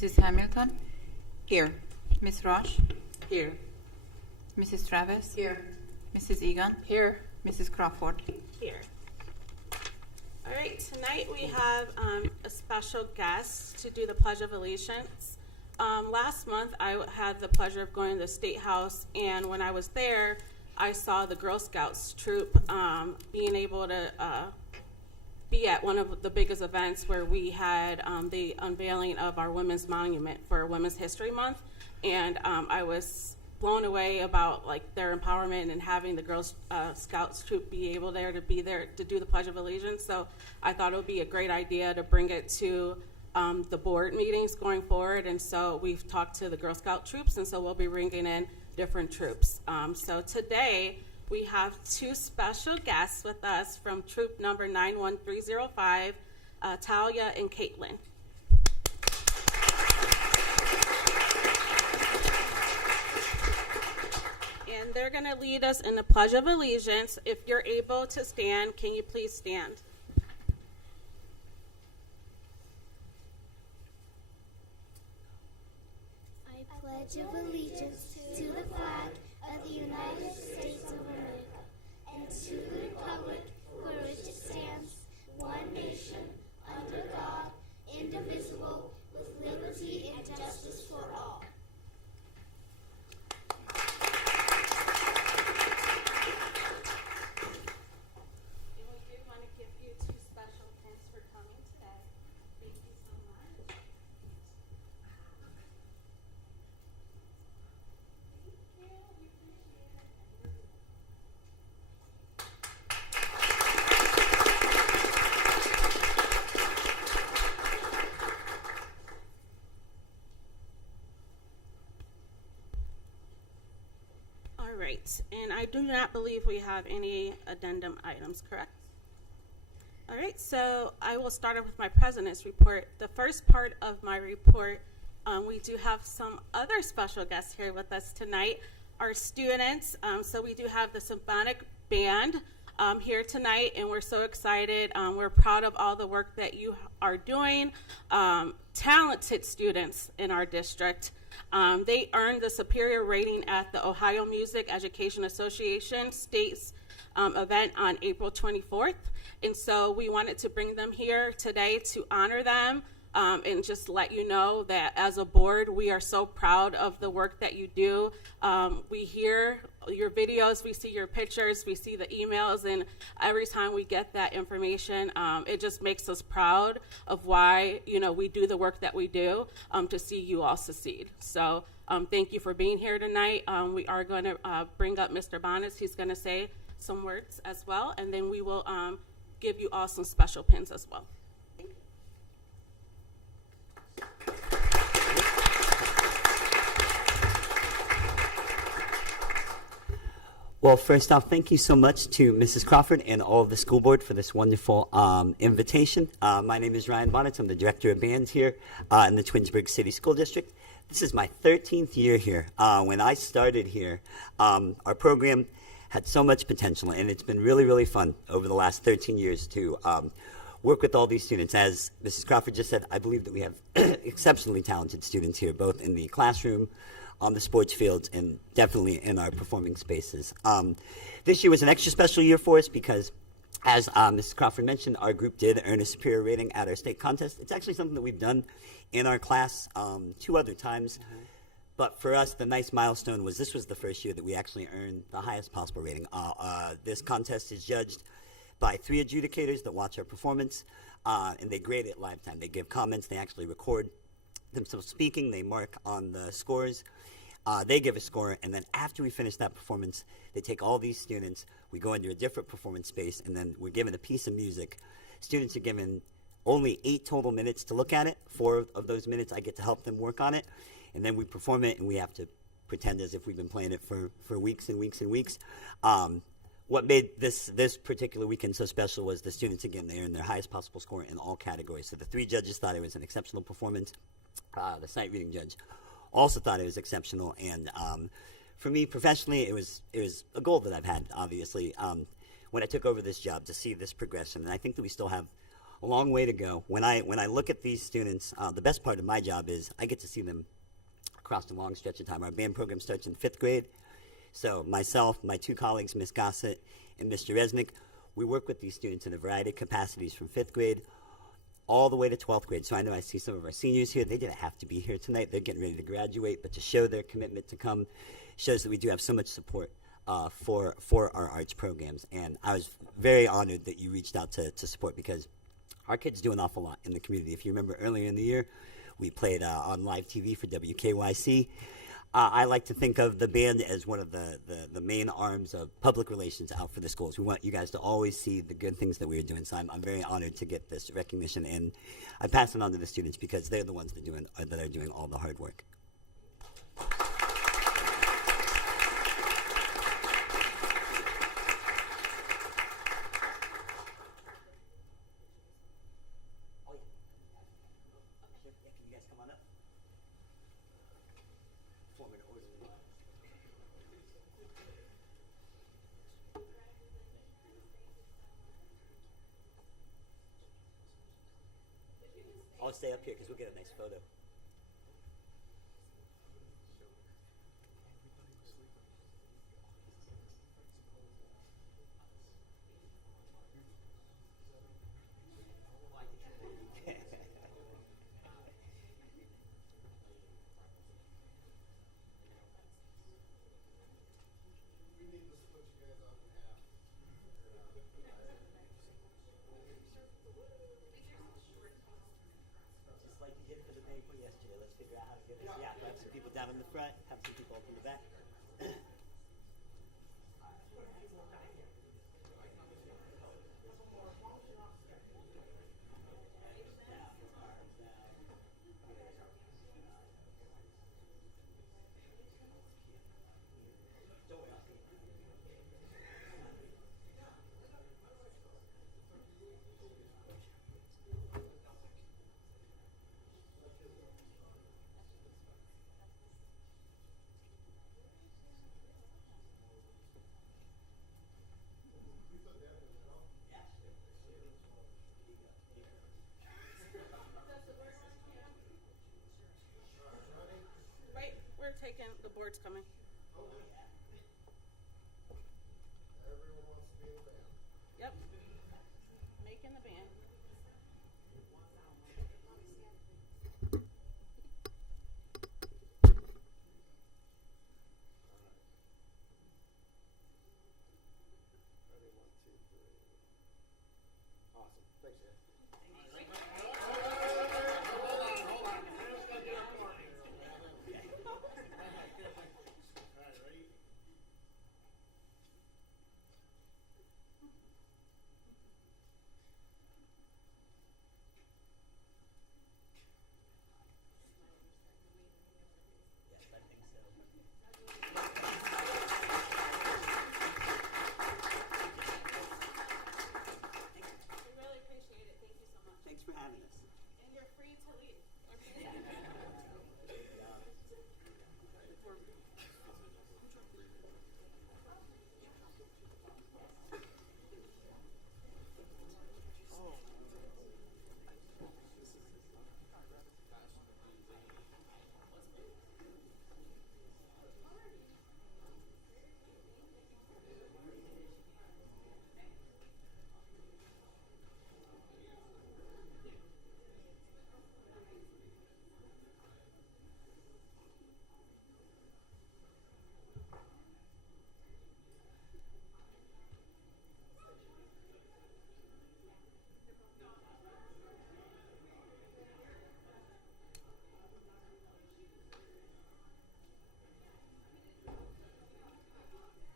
Mrs. Hamilton? Here. Miss Rush? Here. Mrs. Travis? Here. Mrs. Egan? Here. Mrs. Crawford? Here. All right, tonight we have a special guest to do the Pledge of Allegiance. Last month I had the pleasure of going to the State House, and when I was there, I saw the Girl Scouts troop being able to be at one of the biggest events where we had the unveiling of our Women's Monument for Women's History Month, and I was blown away about like their empowerment and having the Girl Scouts troop be able to be there to do the Pledge of Allegiance. So I thought it would be a great idea to bring it to the board meetings going forward, and so we've talked to the Girl Scout troops, and so we'll be bringing in different troops. So today we have two special guests with us from troop number 91305, Talia and Caitlin. And they're going to lead us in the Pledge of Allegiance. If you're able to stand, can you please stand? I pledge of allegiance to the flag of the United States of America and to the republic for which it stands, one nation, under God, indivisible, with liberty and justice for all. And we do want to give you two special thanks for coming today. Thank you so much. All right, and I do not believe we have any addendum items, correct? All right, so I will start off with my president's report. The first part of my report, we do have some other special guests here with us tonight, our students. So we do have the symphonic band here tonight, and we're so excited. We're proud of all the work that you are doing. Talented students in our district. They earned the superior rating at the Ohio Music Education Association States event on April 24th. And so we wanted to bring them here today to honor them and just let you know that as a board, we are so proud of the work that you do. We hear your videos, we see your pictures, we see the emails, and every time we get that information, it just makes us proud of why, we do the work that we do to see you all succeed. So thank you for being here tonight. We are going to bring up Mr. Bonas. He's going to say some words as well, and then we will give you all some special pins as well. Thank you. Well, first off, thank you so much to Mrs. Crawford and all of the school board for this wonderful invitation. My name is Ryan Bonnet. I'm the director of bands here in the Twinsburg City School District. This is my 13th year here. When I started here, our program had so much potential, and it's been really, really fun over the last 13 years to work with all these students. As Mrs. Crawford just said, I believe that we have exceptionally talented students here, both in the classroom, on the sports fields, and definitely in our performing spaces. This year was an extra special year for us because, as Mrs. Crawford mentioned, our group did earn a superior rating at our state contest. It's actually something that we've done in our class 2 other times. But for us, the nice milestone was this was the first year that we actually earned the highest possible rating. This contest is judged by 3 adjudicators that watch our performance, and they grade it live time. They give comments. They actually record themselves speaking. They mark on the scores. They give a score, and then after we finish that performance, they take all these students. We go into a different performance space, and then we're given a piece of music. Students are given only 8 total minutes to look at it. 4 of those minutes, I get to help them work on it. And then we perform it, and we have to pretend as if we've been playing it for weeks and weeks and weeks. What made this particular weekend so special was the students, again, they earned their highest possible score in all categories. So the 3 judges thought it was an exceptional performance. The sight reading judge also thought it was exceptional. And for me, professionally, it was a goal that I've had, obviously, when I took over this job, to see this progression. And I think that we still have a long way to go. When I look at these students, the best part of my job is I get to see them across a long stretch of time. Our band program starts in 5th grade. So myself, my 2 colleagues, Ms. Gossett and Mr. Resnick, we work with these students in a variety of capacities from 5th grade all the way to 12th grade. So I know I see some of our seniors here. They didn't have to be here tonight. They're getting ready to graduate, but to show their commitment to come shows that we do have so much support for our arts programs. And I was very honored that you reached out to support, because our kids do an awful lot in the community. If you remember earlier in the year, we played on live TV for WKYC. I like to think of the band as one of the main arms of public relations out for the schools. We want you guys to always see the good things that we're doing. So I'm very honored to get this recognition, and I pass it on to the students because they're the ones that are doing all the hard work. Can you guys come on up? I'll stay up here because we'll get a nice photo. Just like you did for the banquet yesterday. Let's figure out how to get this. Yeah, have some people down in the front, have some people up in the back. Right, we're taking, the board's coming. Everyone wants to be in the band. Yep. Making the band. Ready, 1, 2, 3. Awesome. Thanks, Ed. All right, ready? Yes, I think so. We really appreciate it. Thank you so much. Thanks for having us. And you're free to leave.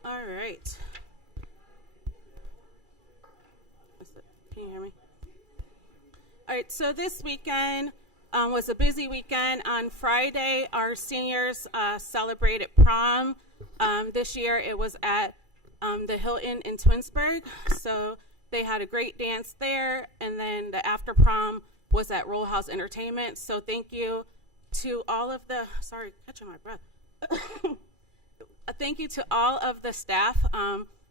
All right. Can you hear me? All right, so this weekend was a busy weekend. On Friday, our seniors celebrated prom. This year, it was at the Hilton in Twinsburg. So they had a great dance there, and then the after prom was at Roll House Entertainment. So thank you to all of the, sorry, catching my breath. Thank you to all of the staff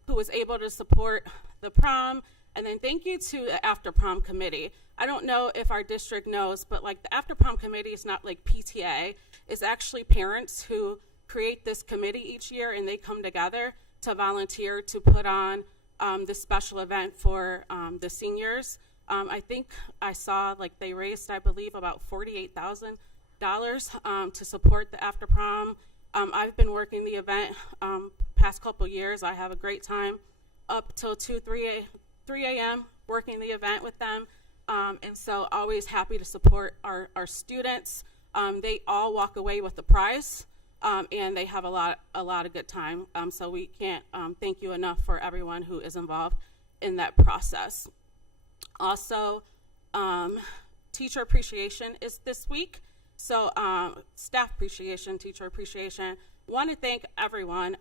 who was able to support the prom, and then thank you to the after prom committee. I don't know if our district knows, but like the after prom committee is not like PTA. It's actually parents who create this committee each year, and they come together to volunteer to put on this special event for the seniors. I think I saw like they raised, I believe, about $48,000 to support the after prom. I've been working the event past couple years. I have a great time up till 3 a.m. working the event with them. And so always happy to support our students. They all walk away with a prize, and they have a lot of good time. So we can't thank you enough for everyone who is involved in that process. Also, teacher appreciation is this week. So staff appreciation, teacher appreciation. Want to thank everyone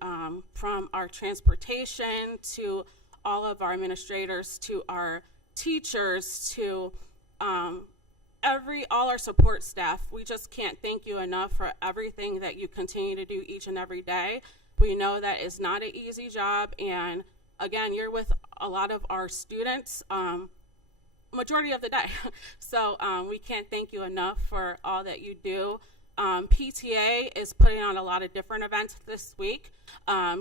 from our transportation to all of our administrators to our teachers to all our support staff. We just can't thank you enough for everything that you continue to do each and every day. We know that it's not an easy job, and again, you're with a lot of our students majority of the day. So we can't thank you enough for all that you do. PTA is putting on a lot of different events this week.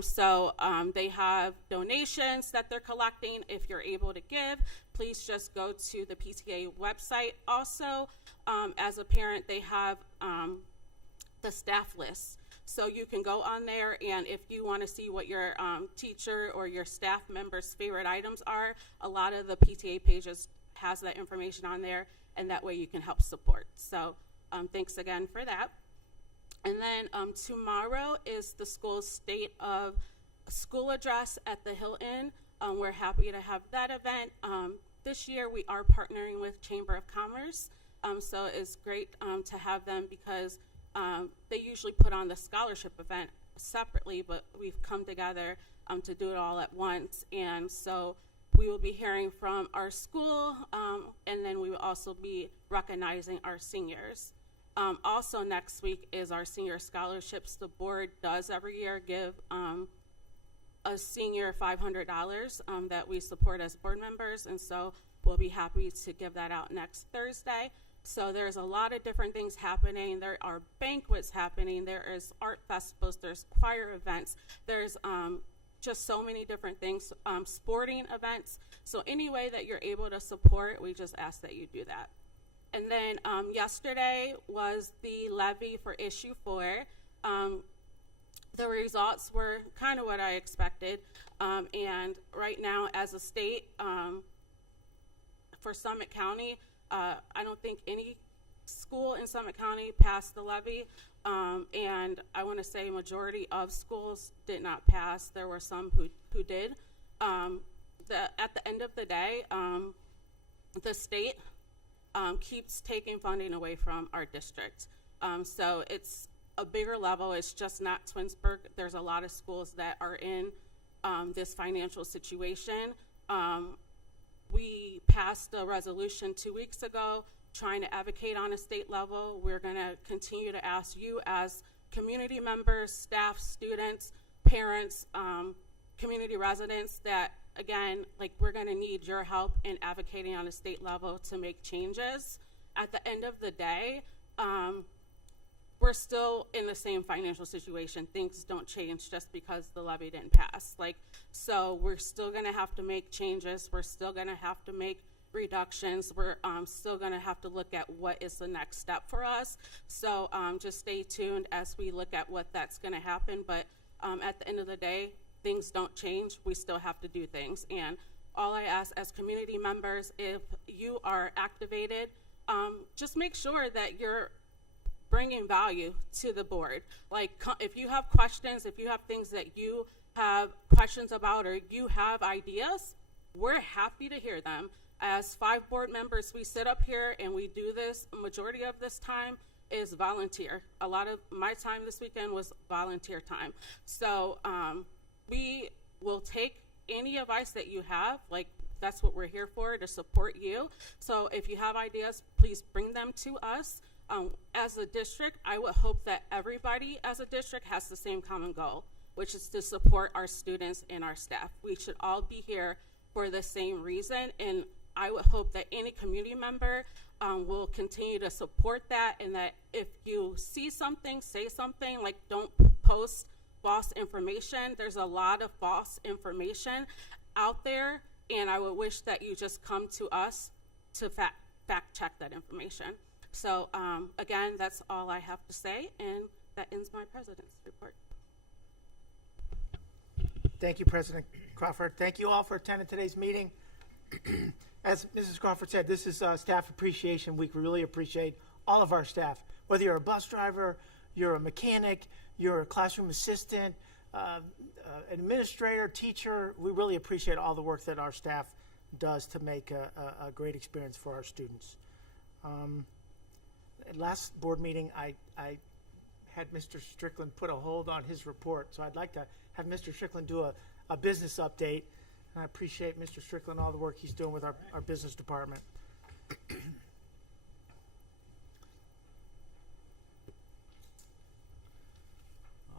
So they have donations that they're collecting. If you're able to give, please just go to the PTA website. Also, as a parent, they have the staff list. So you can go on there, and if you want to see what your teacher or your staff member's favorite items are, a lot of the PTA pages has that information on there, and that way you can help support. So thanks again for that. And then tomorrow is the school's State of School address at the Hilton. We're happy to have that event. This year we are partnering with Chamber of Commerce, so it's great to have them because they usually put on the scholarship event separately, but we've come together to do it all at once. And so we will be hearing from our school, and then we will also be recognizing our seniors. Also next week is our senior scholarships. The board does every year give a senior $500 that we support as board members, and so we'll be happy to give that out next Thursday. So there's a lot of different things happening. There are banquets happening. There is art festivals. There's choir events. There's just so many different things, sporting events. So any way that you're able to support, we just ask that you do that. And then yesterday was the levy for issue 4. The results were kind of what I expected. And right now as a state, for Summit County, I don't think any school in Summit County passed the levy. And I want to say a majority of schools did not pass. There were some who did. At the end of the day, the state keeps taking funding away from our district. So it's a bigger level. It's just not Twinsburg. There's a lot of schools that are in this financial situation. We passed a resolution 2 weeks ago trying to advocate on a state level. We're going to continue to ask you as community members, staff, students, parents, community residents that, again, like we're going to need your help in advocating on a state level to make changes. At the end of the day, we're still in the same financial situation. Things don't change just because the levy didn't pass. So we're still going to have to make changes. We're still going to have to make reductions. We're still going to have to look at what is the next step for us. So just stay tuned as we look at what that's going to happen. But at the end of the day, things don't change. We still have to do things. And all I ask as community members, if you are activated, just make sure that you're bringing value to the board. If you have questions, if you have things that you have questions about or you have ideas, we're happy to hear them. As 5 board members, we sit up here and we do this. Majority of this time is volunteer. A lot of my time this weekend was volunteer time. So we will take any advice that you have. That's what we're here for, to support you. So if you have ideas, please bring them to us. As a district, I would hope that everybody as a district has the same common goal, which is to support our students and our staff. We should all be here for the same reason, and I would hope that any community member will continue to support that, and that if you see something, say something. Like, don't post false information. There's a lot of false information out there, and I would wish that you just come to us to fact check that information. So again, that's all I have to say, and that ends my president's report. Thank you, President Crawford. Thank you all for attending today's meeting. As Mrs. Crawford said, this is Staff Appreciation Week. We really appreciate all of our staff. Whether you're a bus driver, you're a mechanic, you're a classroom assistant, administrator, teacher, we really appreciate all the work that our staff does to make a great experience for our students. At last board meeting, I had Mr. Strickland put a hold on his report, so I'd like to have Mr. Strickland do a business update. And I appreciate Mr. Strickland, all the work he's doing with our business department.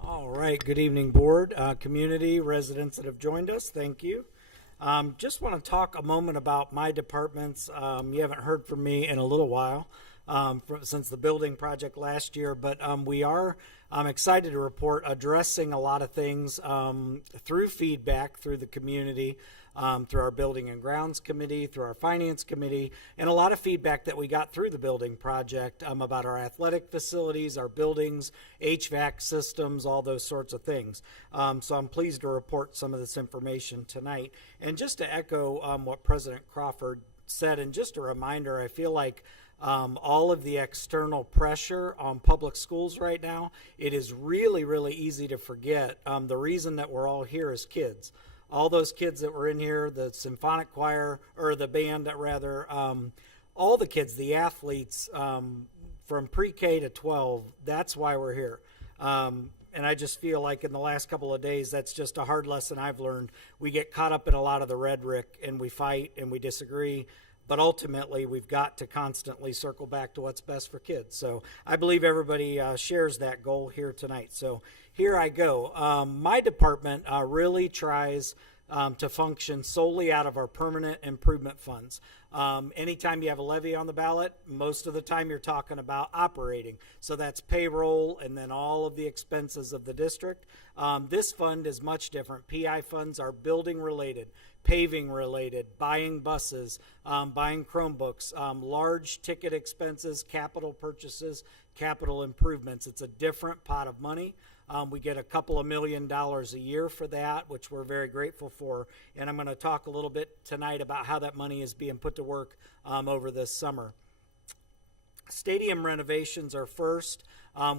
All right. Good evening, board, community, residents that have joined us. Thank you. Just want to talk a moment about my departments. You haven't heard from me in a little while since the building project last year, but we are excited to report addressing a lot of things through feedback through the community, through our Building and Grounds Committee, through our Finance Committee, and a lot of feedback that we got through the building project about our athletic facilities, our buildings, HVAC systems, all those sorts of things. So I'm pleased to report some of this information tonight. And just to echo what President Crawford said, and just a reminder, I feel like all of the external pressure on public schools right now, it is really, really easy to forget the reason that we're all here as kids. All those kids that were in here, the symphonic choir, or the band rather, all the kids, the athletes from pre-K to 12, that's why we're here. And I just feel like in the last couple of days, that's just a hard lesson I've learned. We get caught up in a lot of the rhetoric, and we fight and we disagree. But ultimately, we've got to constantly circle back to what's best for kids. So I believe everybody shares that goal here tonight. So here I go. My department really tries to function solely out of our permanent improvement funds. Anytime you have a levy on the ballot, most of the time you're talking about operating. So that's payroll and then all of the expenses of the district. This fund is much different. PI funds are building related, paving related, buying buses, buying Chromebooks, large ticket expenses, capital purchases, capital improvements. It's a different pot of money. We get a couple of $1 million a year for that, which we're very grateful for. And I'm going to talk a little bit tonight about how that money is being put to work over this summer. Stadium renovations are first.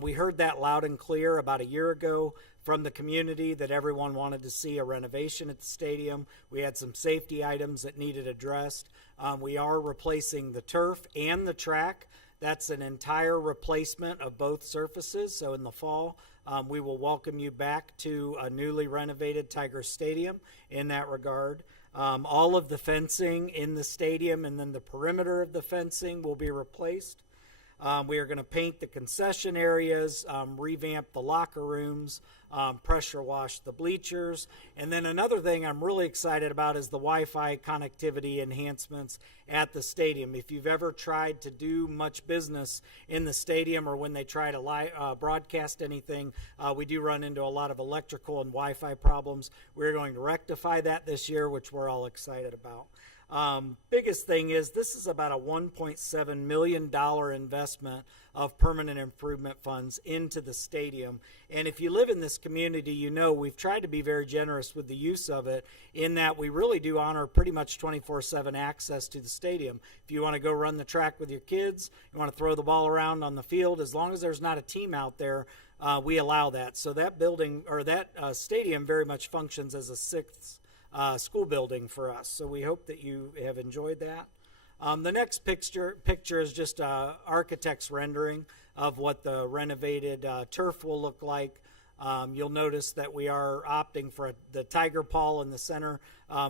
We heard that loud and clear about a year ago from the community that everyone wanted to see a renovation at the stadium. We had some safety items that needed addressed. We are replacing the turf and the track. That's an entire replacement of both surfaces. So in the fall, we will welcome you back to a newly renovated Tiger Stadium in that regard. All of the fencing in the stadium and then the perimeter of the fencing will be replaced. We are going to paint the concession areas, revamp the locker rooms, pressure wash the bleachers. And then another thing I'm really excited about is the Wi-Fi connectivity enhancements at the stadium. If you've ever tried to do much business in the stadium or when they try to broadcast anything, we do run into a lot of electrical and Wi-Fi problems. We're going to rectify that this year, which we're all excited about. Biggest thing is this is about a $1.7 million investment of permanent improvement funds into the stadium. And if you live in this community, you know we've tried to be very generous with the use of it in that we really do honor pretty much 24/7 access to the stadium. If you want to go run the track with your kids, you want to throw the ball around on the field, as long as there's not a team out there, we allow that. So that building or that stadium very much functions as a sixth school building for us. So we hope that you have enjoyed that. The next picture is just architect's rendering of what the renovated turf will look like. You'll notice that we are opting for the tiger paw in the center,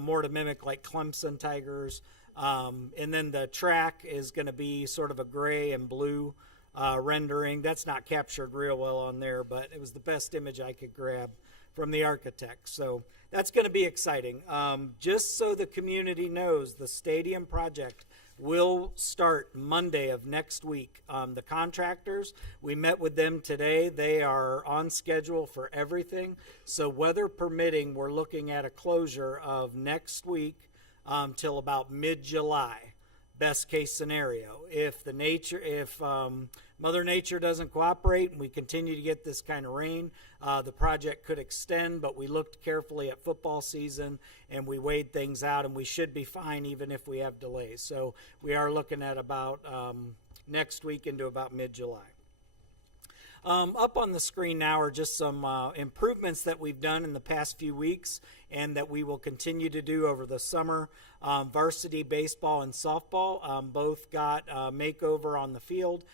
more to mimic like Clemson Tigers. And then the track is going to be sort of a gray and blue rendering. That's not captured real well on there, but it was the best image I could grab from the architect. So that's going to be exciting. Just so the community knows, the stadium project will start Monday of next week. The contractors, we met with them today. They are on schedule for everything. So weather permitting, we're looking at a closure of next week till about mid-July. Best case scenario. If Mother Nature doesn't cooperate and we continue to get this kind of rain, the project could extend, but we looked carefully at football season and we weighed things out, and we should be fine even if we have delays. So we are looking at about next week into about mid-July. Up on the screen now are just some improvements that we've done in the past few weeks and that we will continue to do over the summer. Varsity baseball and softball both got a makeover on the field.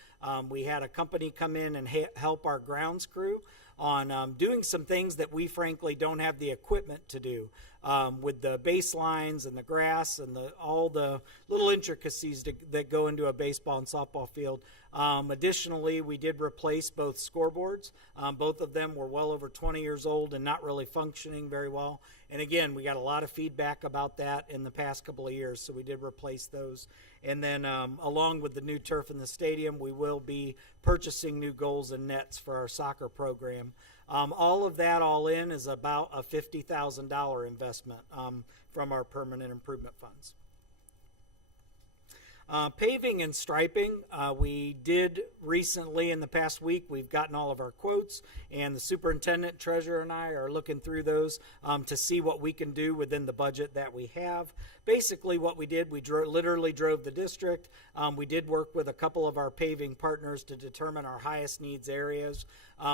We had a company come in and help our grounds crew on doing some things that we frankly don't have the equipment to do with the baselines and the grass and all the little intricacies that go into a baseball and softball field. Additionally, we did replace both scoreboards. Both of them were well over 20 years old and not really functioning very well. And again, we got a lot of feedback about that in the past couple of years, so we did replace those. And then along with the new turf in the stadium, we will be purchasing new goals and nets for our soccer program. All of that all in is about a $50,000 investment from our permanent improvement funds. Paving and striping, we did recently in the past week. We've gotten all of our quotes, and the superintendent, treasurer, and I are looking through those to see what we can do within the budget that we have. Basically what we did, we literally drove the district. We did work with a couple of our paving partners to determine our highest needs areas.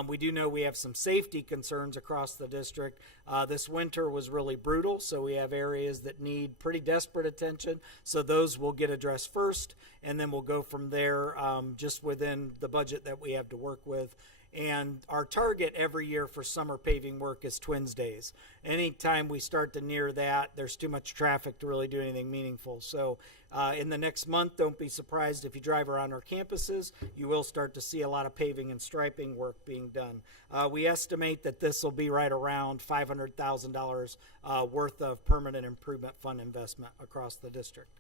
We do know we have some safety concerns across the district. This winter was really brutal, so we have areas that need pretty desperate attention. So those will get addressed first, and then we'll go from there just within the budget that we have to work with. And our target every year for summer paving work is Twins Days. Anytime we start to near that, there's too much traffic to really do anything meaningful. So in the next month, don't be surprised if you drive around our campuses, you will start to see a lot of paving and striping work being done. We estimate that this will be right around $500,000 worth of permanent improvement fund investment across the district.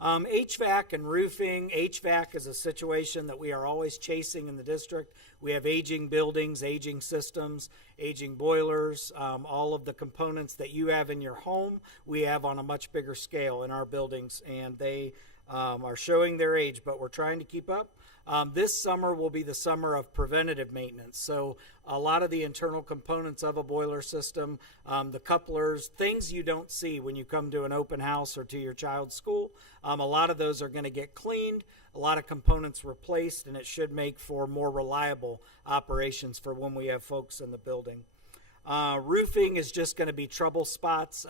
HVAC and roofing. HVAC is a situation that we are always chasing in the district. We have aging buildings, aging systems, aging boilers, all of the components that you have in your home, we have on a much bigger scale in our buildings, and they are showing their age, but we're trying to keep up. This summer will be the summer of preventative maintenance. So a lot of the internal components of a boiler system, the couplers, things you don't see when you come to an open house or to your child's school, a lot of those are going to get cleaned, a lot of components replaced, and it should make for more reliable operations for when we have folks in the building. Roofing is just going to be trouble spots,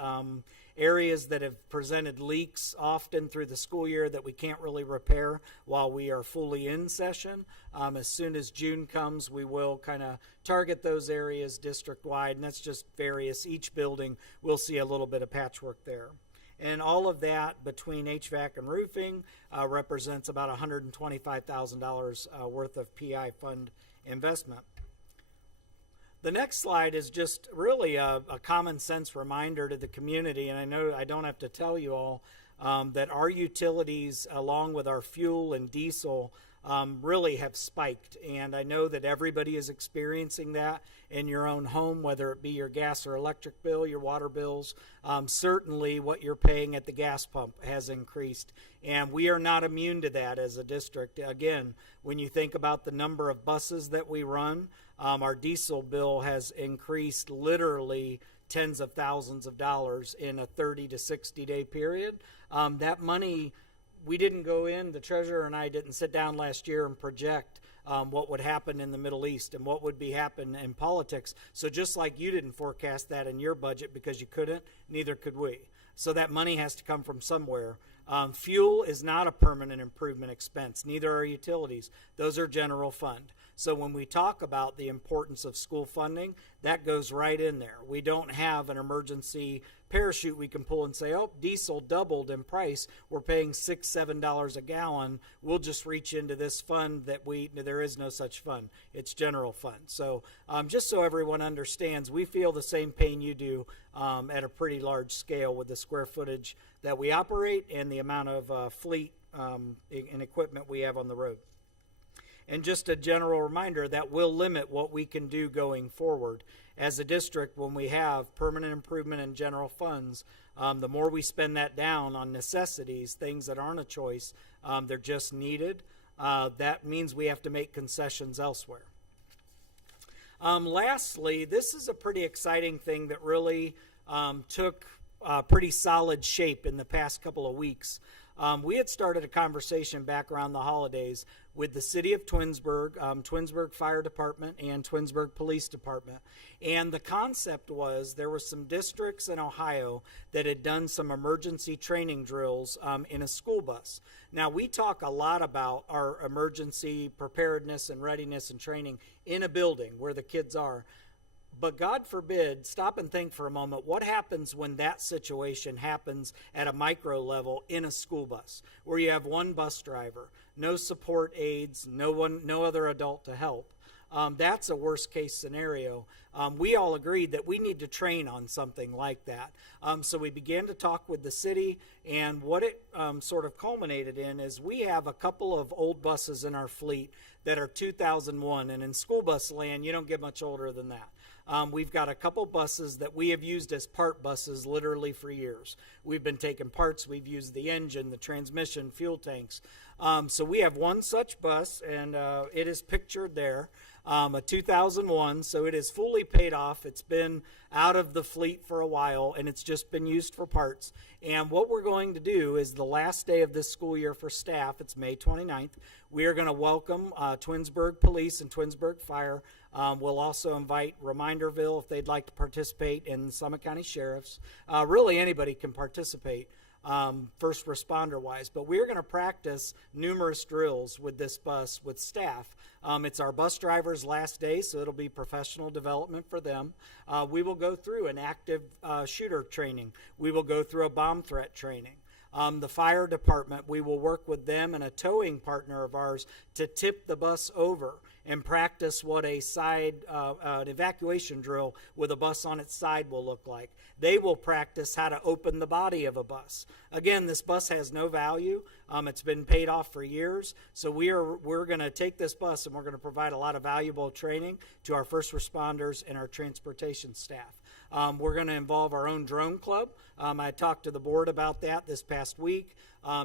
areas that have presented leaks often through the school year that we can't really repair while we are fully in session. As soon as June comes, we will kind of target those areas district-wide, and that's just various. Each building will see a little bit of patchwork there. And all of that between HVAC and roofing represents about $125,000 worth of PI fund investment. The next slide is just really a common sense reminder to the community, and I know I don't have to tell you all that our utilities, along with our fuel and diesel, really have spiked. And I know that everybody is experiencing that in your own home, whether it be your gas or electric bill, your water bills. Certainly what you're paying at the gas pump has increased, and we are not immune to that as a district. Again, when you think about the number of buses that we run, our diesel bill has increased literally tens of thousands of dollars in a 30 to 60 day period. That money, we didn't go in, the treasurer and I didn't sit down last year and project what would happen in the Middle East and what would be happen in politics. So just like you didn't forecast that in your budget because you couldn't, neither could we. So that money has to come from somewhere. Fuel is not a permanent improvement expense. Neither are utilities. Those are general fund. So when we talk about the importance of school funding, that goes right in there. We don't have an emergency parachute we can pull and say, oh, diesel doubled in price. We're paying $6, $7 a gallon. We'll just reach into this fund there is no such fund. It's general fund. So just so everyone understands, we feel the same pain you do at a pretty large scale with the square footage that we operate and the amount of fleet and equipment we have on the road. And just a general reminder that will limit what we can do going forward. As a district, when we have permanent improvement and general funds, the more we spend that down on necessities, things that aren't a choice, they're just needed, that means we have to make concessions elsewhere. Lastly, this is a pretty exciting thing that really took pretty solid shape in the past couple of weeks. We had started a conversation back around the holidays with the city of Twinsburg, Twinsburg Fire Department, and Twinsburg Police Department. And the concept was there were some districts in Ohio that had done some emergency training drills in a school bus. Now, we talk a lot about our emergency preparedness and readiness and training in a building where the kids are. But God forbid, stop and think for a moment, what happens when that situation happens at a micro level in a school bus, where you have one bus driver, no support aides, no other adult to help? That's a worst case scenario. We all agreed that we need to train on something like that. So we began to talk with the city, and what it sort of culminated in is we have a couple of old buses in our fleet that are 2001, and in school bus land, you don't get much older than that. We've got a couple buses that we have used as part buses literally for years. We've been taking parts. We've used the engine, the transmission, fuel tanks. So we have one such bus, and it is pictured there, a 2001. So it is fully paid off. It's been out of the fleet for a while, and it's just been used for parts. And what we're going to do is the last day of this school year for staff, it's May 29th, we are going to welcome Twinsburg Police and Twinsburg Fire. We'll also invite Reminderville if they'd like to participate, and Summit County Sheriffs. Really anybody can participate, first responder wise, but we're going to practice numerous drills with this bus with staff. It's our bus driver's last day, so it'll be professional development for them. We will go through an active shooter training. We will go through a bomb threat training. The fire department, we will work with them and a towing partner of ours to tip the bus over and practice what an evacuation drill with a bus on its side will look like. They will practice how to open the body of a bus. Again, this bus has no value. It's been paid off for years. So we're going to take this bus and we're going to provide a lot of valuable training to our first responders and our transportation staff. We're going to involve our own drone club. I talked to the board about that this past week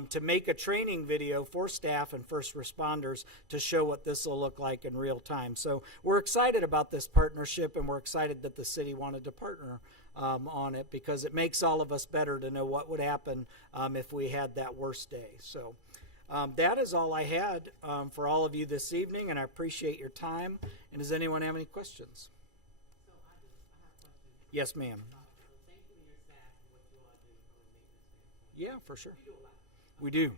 to make a training video for staff and first responders to show what this will look like in real time. So we're excited about this partnership, and we're excited that the city wanted to partner on it, because it makes all of us better to know what would happen if we had that worst day. So that is all I had for all of you this evening, and I appreciate your time. And does anyone have any questions? Yes, ma'am. Yeah, for sure. We do.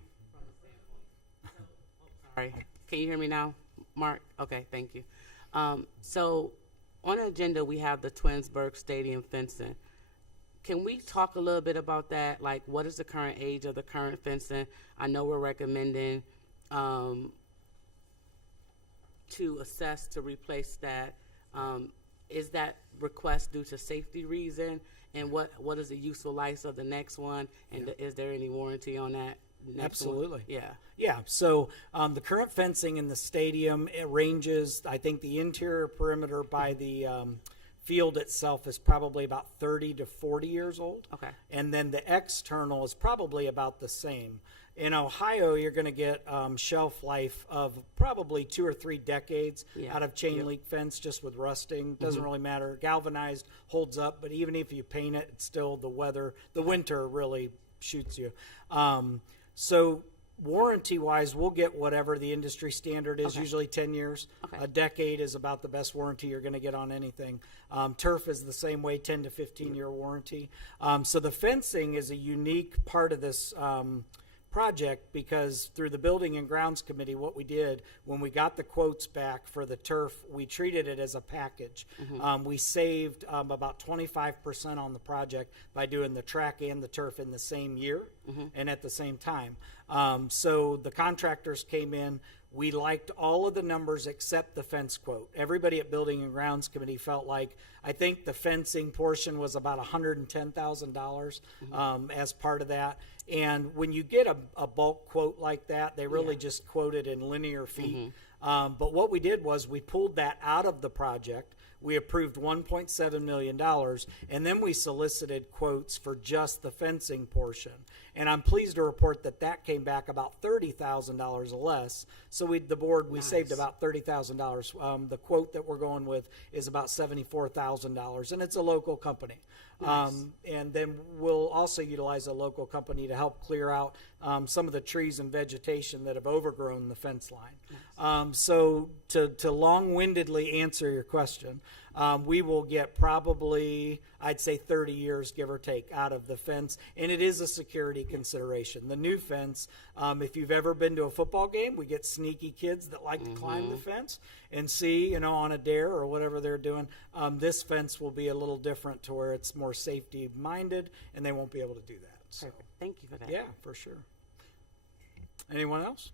Sorry. Can you hear me now, Mark? Okay, thank you. So on the agenda, we have the Twinsburg Stadium fencing. Can we talk a little bit about that? Like, what is the current age of the current fencing? I know we're recommending to assess to replace that. Is that request due to safety reason? And what is the useful life of the next one? And is there any warranty on that next Absolutely. one? Yeah. Yeah, so the current fencing in the stadium, it ranges, I think the interior perimeter by the field itself is probably about 30 to 40 years old. Okay. And then the external is probably about the same. In Ohio, you're going to get shelf life of probably 2 or 3 decades out of chain link fence, just with rusting. Doesn't really matter. Galvanized holds up, but even if you paint it, it's still the winter really shoots you. So warranty-wise, we'll get whatever the industry standard is, usually 10 years. Okay. A decade is about the best warranty you're going to get on anything. Turf is the same way, 10 to 15-year warranty. So the fencing is a unique part of this project because through the Building and Grounds Committee, what we did when we got the quotes back for the turf, we treated it as a package. We saved about 25% on the project by doing the track and the turf in the same year and at the same time. So the contractors came in. We liked all of the numbers except the fence quote. Everybody at Building and Grounds Committee felt like, I think the fencing portion was about $110,000 as part of that. And when you get a bulk quote like that, they really just quote it in linear feet. But what we did was we pulled that out of the project. We approved $1.7 million, and then we solicited quotes for just the fencing portion. And I'm pleased to report that that came back about $30,000 less. So we saved about $30,000. The quote that we're going with is about $74,000, and it's a local company. And then we'll also utilize a local company to help clear out some of the trees and vegetation that have overgrown the fence line. So to long-windedly answer your question, we will get probably, I'd say 30 years, give or take, out of the fence. And it is a security consideration. The new fence, if you've ever been to a football game, we get sneaky kids that like to climb the fence and see, on a dare or whatever they're doing. This fence will be a little different to where it's more safety-minded, and they won't be able to do that. So, Perfect. Thank you for that. yeah, for sure. Anyone else?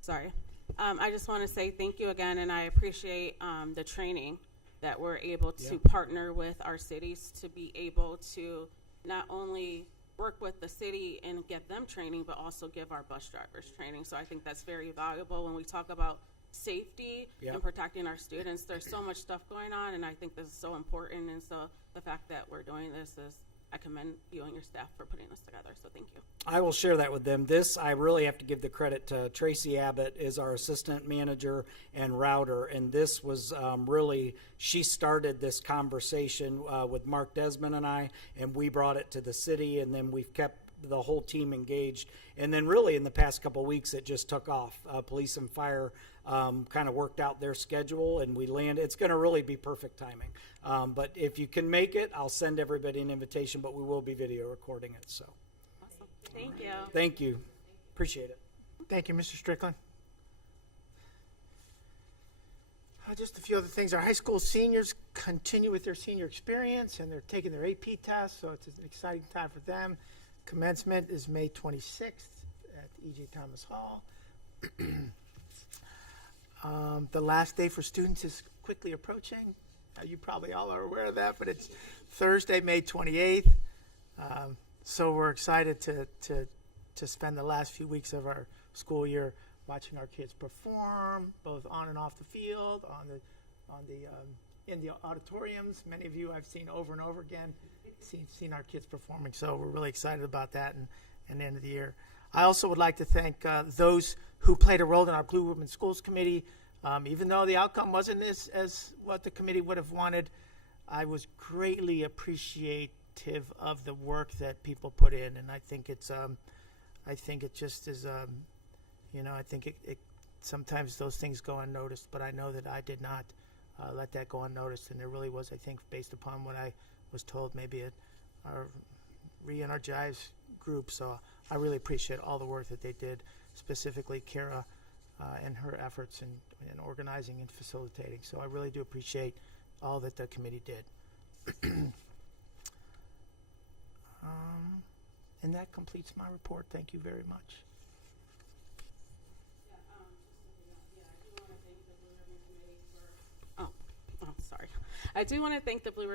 Sorry. I just want to say thank you again, and I appreciate the training that we're able to partner with our cities to be able to not only work with the city and get them training, but also give our bus drivers training. So I think that's very valuable when we talk about safety and protecting our students. There's so much stuff going on, and I think this is so important. And so the fact that we're doing this is, I commend you and your staff for putting this together. So thank you. I will share that with them. This, I really have to give the credit to Tracy Abbott, is our assistant manager and router. And this was really, she started this conversation with Mark Desmond and I, and we brought it to the city, and then we've kept the whole team engaged. And then really in the past couple of weeks, it just took off. Police and fire kind of worked out their schedule, and we landed. It's going to really be perfect timing. But if you can make it, I'll send everybody an invitation, but we will be video recording it. So Awesome. Thank you. thank you. Appreciate it. Thank you, Mr. Strickland. Just a few other things. Our high school seniors continue with their senior experience, and they're taking their AP test, so it's an exciting time for them. Commencement is May 26th at E.J. Thomas Hall. The last day for students is quickly approaching. You probably all are aware of that, but it's Thursday, May 28th. So we're excited to spend the last few weeks of our school year watching our kids perform, both on and off the field, in the auditoriums. Many of you I've seen over and over again, seen our kids performing. So we're really excited about that and the end of the year. I also would like to thank those who played a role in our Blue Ribbon Schools Committee. Even though the outcome wasn't as what the committee would have wanted, I was greatly appreciative of the work that people put in, and I think it just is, I think it sometimes those things go unnoticed, but I know that I did not let that go unnoticed, and there really was, I think, based upon what I was told, maybe a re-energized group. So I really appreciate all the work that they did, specifically Kara and her efforts in organizing and facilitating. So I really do appreciate all that the committee did. And that completes my report. Thank you very much. Sorry. I do want to thank the Blue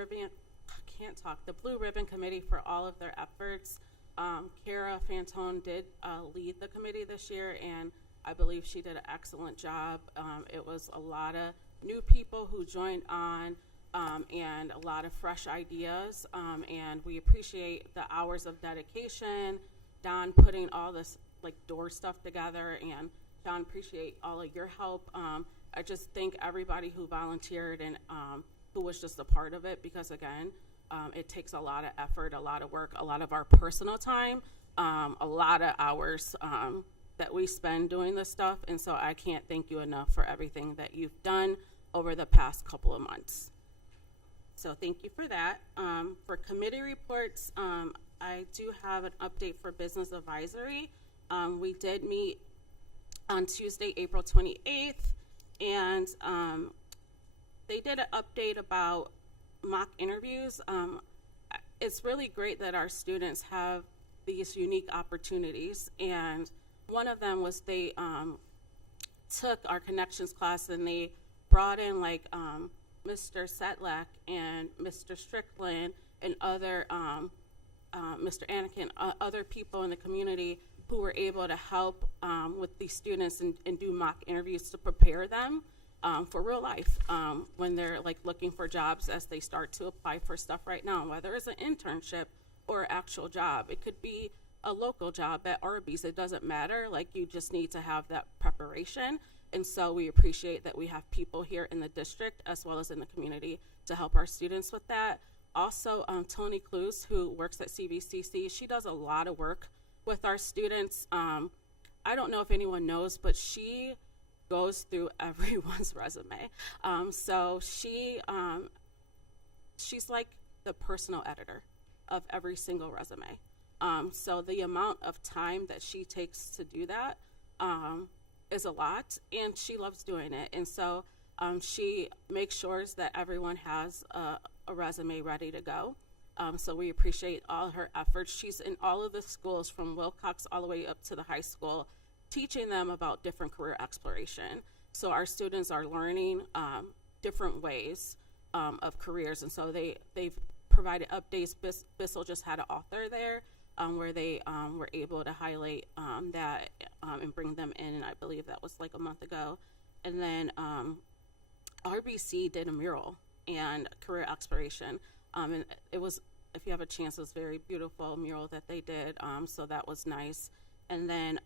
Ribbon Committee for all of their efforts. Kara Fantone did lead the committee this year, and I believe she did an excellent job. It was a lot of new people who joined on, and a lot of fresh ideas, and we appreciate the hours of dedication, Don putting all this door stuff together, and Don, appreciate all of your help. I just thank everybody who volunteered and who was just a part of it, because again, it takes a lot of effort, a lot of work, a lot of our personal time, a lot of hours that we spend doing this stuff. And so I can't thank you enough for everything that you've done. over the past couple of months. So thank you for that. For committee reports, I do have an update for business advisory. We did meet on Tuesday, April 28th, and they did an update about mock interviews. It's really great that our students have these unique opportunities, and one of them was they took our connections class and they brought in like Mr. Setlak and Mr. Strickland and other Mr. Anakin, other people in the community who were able to help with these students and do mock interviews to prepare them for real life when they're like looking for jobs as they start to apply for stuff right now, whether it's an internship or an actual job. It could be a local job at Arby's. It doesn't matter. Like, you just need to have that preparation. And so we appreciate that we have people here in the district as well as in the community to help our students with that. Also, Tony Clues, who works at CVCC, she does a lot of work with our students. I don't know if anyone knows, but she goes through everyone's resume. So she's like the personal editor of every single resume. So the amount of time that she takes to do that is a lot, and she loves doing it. And so she makes sure that everyone has a resume ready to go. So we appreciate all her efforts. She's in all of the schools from Wilcox all the way up to the high school, teaching them about different career exploration. So our students are learning different ways of careers, and so they've provided updates. Bissell just had an author there where they were able to highlight that and bring them in, and I believe that was like a month ago. And then RBC did a mural and career exploration, and it was, if you have a chance, it was a very beautiful mural that they did, so that was nice. And then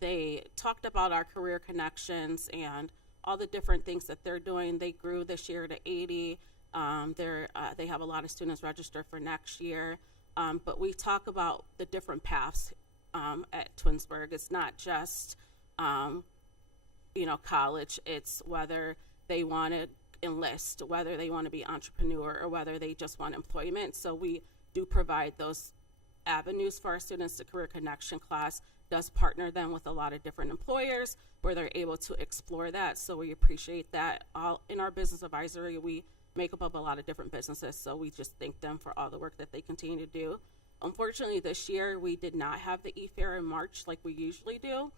they talked about our career connections and all the different things that they're doing. They grew this year to 80. They have a lot of students registered for next year. But we talk about the different paths at Twinsburg. It's not just, college. It's whether they want to enlist, whether they want to be entrepreneur, or whether they just want employment. So we do provide those avenues for our students. The Career Connection class does partner them with a lot of different employers where they're able to explore that. So we appreciate that. All in our business advisory, we make up of a lot of different businesses, so we just thank them for all the work that they continue to do. Unfortunately, this year we did not have the e-fair in March like we usually do.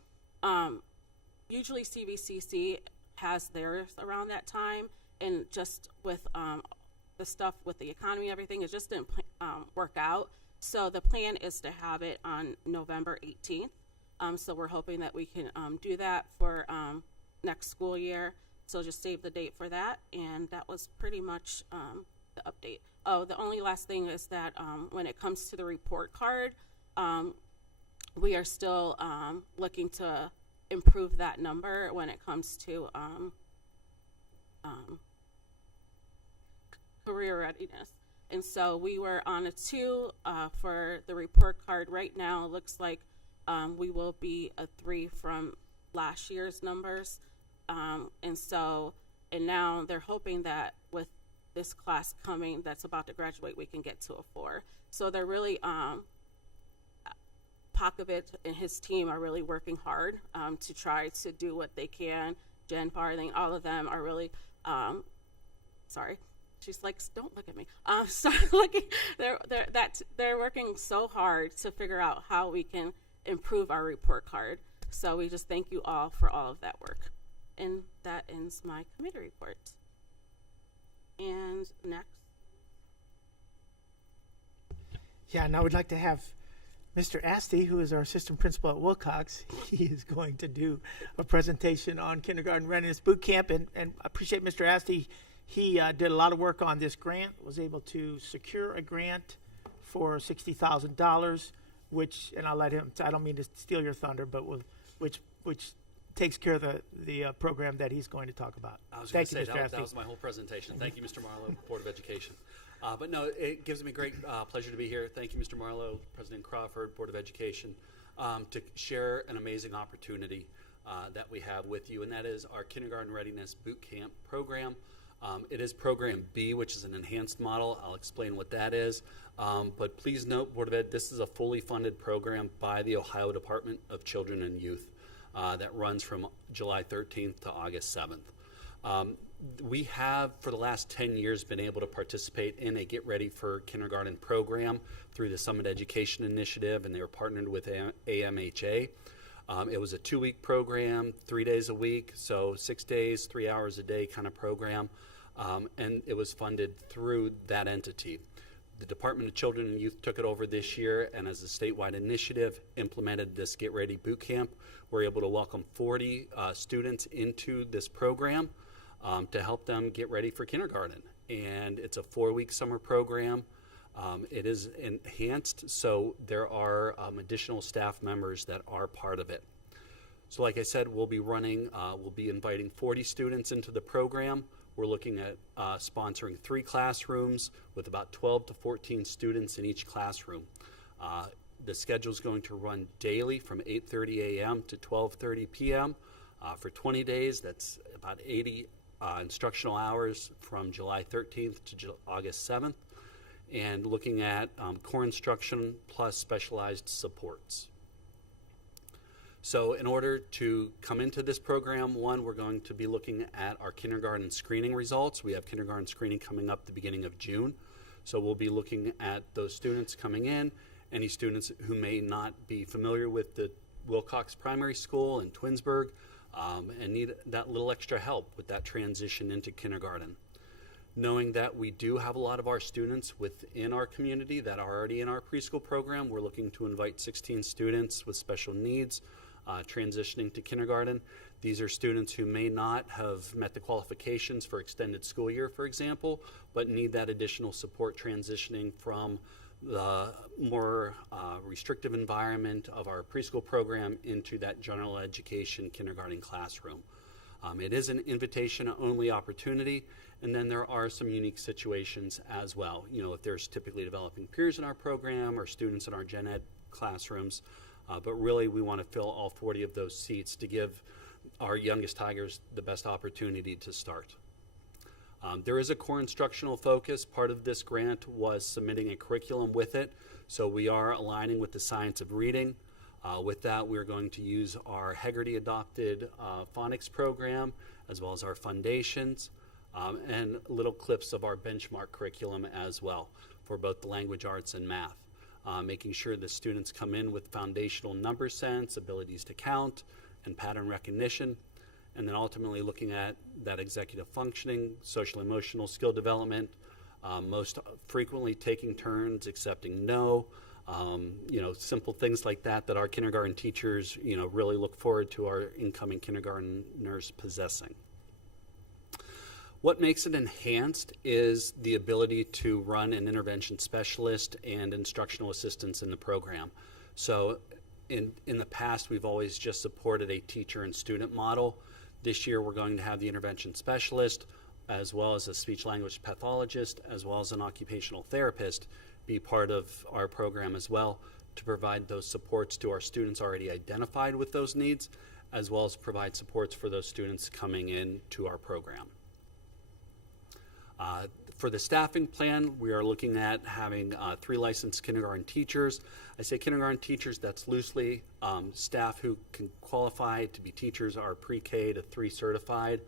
Usually CVCC has theirs around that time, and just with the stuff with the economy and everything, it just didn't work out. So the plan is to have it on November 18th. So we're hoping that we can do that for next school year. So just save the date for that, and that was pretty much the update. Oh, the only last thing is that when it comes to the report card, we are still looking to improve that number when it comes to career readiness. And so we were on a 2 for the report card. Right now, it looks like we will be a 3 from last year's numbers. And now they're hoping that with this class coming that's about to graduate, we can get to a 4. So they're really, Pakovich and his team are really working hard to try to do what they can. Jen Farthing, all of them are really, sorry. She's like, don't look at me. Sorry, looking. They're working so hard to figure out how we can improve our report card. So we just thank you all for all of that work. And that ends my committee report. And next. Yeah, now we'd like to have Mr. Asti, who is our assistant principal at Wilcox. He is going to do a presentation on kindergarten readiness boot camp, and I appreciate Mr. Asti. He did a lot of work on this grant, was able to secure a grant for $60,000, which, and I'll let him, I don't mean to steal your thunder, but which takes care of the program that he's going to talk about. I was going to say, that Asti. was my whole presentation. Thank you, Mr. Marlowe, Board of Education. But no, it gives me great pleasure to be here. Thank you, Mr. Marlowe, President Crawford, Board of Education, to share an amazing opportunity that we have with you, and that is our Kindergarten Readiness Boot Camp program. It is Program B, which is an enhanced model. I'll explain what that is. But please note, Board of Ed, this is a fully funded program by the Ohio Department of Children and Youth that runs from July 13th to August 7th. We have, for the last 10 years, been able to participate in a Get Ready for Kindergarten program through the Summit Education Initiative, and they were partnered with AMHA. It was a 2-week program, 3 days a week, so 6 days, 3 hours a day kind of program, and it was funded through that entity. The Department of Children and Youth took it over this year, and as a statewide initiative, implemented this Get Ready Boot Camp. We're able to welcome 40 students into this program to help them get ready for kindergarten. And it's a 4-week summer program. It is enhanced, so there are additional staff members that are part of it. So like I said, we'll be inviting 40 students into the program. We're looking at sponsoring 3 classrooms with about 12 to 14 students in each classroom. The schedule is going to run daily from 8:30 a.m. to 12:30 p.m. For 20 days. That's about 80 instructional hours from July 13th to August 7th. And looking at core instruction plus specialized supports. So in order to come into this program, we're going to be looking at our kindergarten screening results. We have kindergarten screening coming up the beginning of June. So we'll be looking at those students coming in, any students who may not be familiar with the Wilcox Primary School in Twinsburg and need that little extra help with that transition into kindergarten. Knowing that we do have a lot of our students within our community that are already in our preschool program, we're looking to invite 16 students with special needs transitioning to kindergarten. These are students who may not have met the qualifications for extended school year, for example, but need that additional support transitioning from the more restrictive environment of our preschool program into that general education kindergarten classroom. It is an invitation-only opportunity, and then there are some unique situations as well. You know, if there's typically developing peers in our program or students in our gen ed classrooms, but really we want to fill all 40 of those seats to give our youngest Tigers the best opportunity to start. There is a core instructional focus. Part of this grant was submitting a curriculum with it, so we are aligning with the science of reading. With that, we're going to use our Hegarty-adopted phonics program, as well as our foundations, and little clips of our benchmark curriculum as well for both the language arts and math. Making sure the students come in with foundational number sense, abilities to count, and pattern recognition, and then ultimately looking at that executive functioning, social emotional skill development, most frequently taking turns, accepting no, simple things like that that our kindergarten teachers, really look forward to our incoming kindergartners possessing. What makes it enhanced is the ability to run an intervention specialist and instructional assistants in the program. So in the past, we've always just supported a teacher and student model. This year, we're going to have the intervention specialist, as well as a speech-language pathologist, as well as an occupational therapist be part of our program as well to provide those supports to our students already identified with those needs, as well as provide supports for those students coming into our program. For the staffing plan, we are looking at having 3 licensed kindergarten teachers. I say kindergarten teachers, that's loosely staff who can qualify to be teachers are pre-K to 3 certified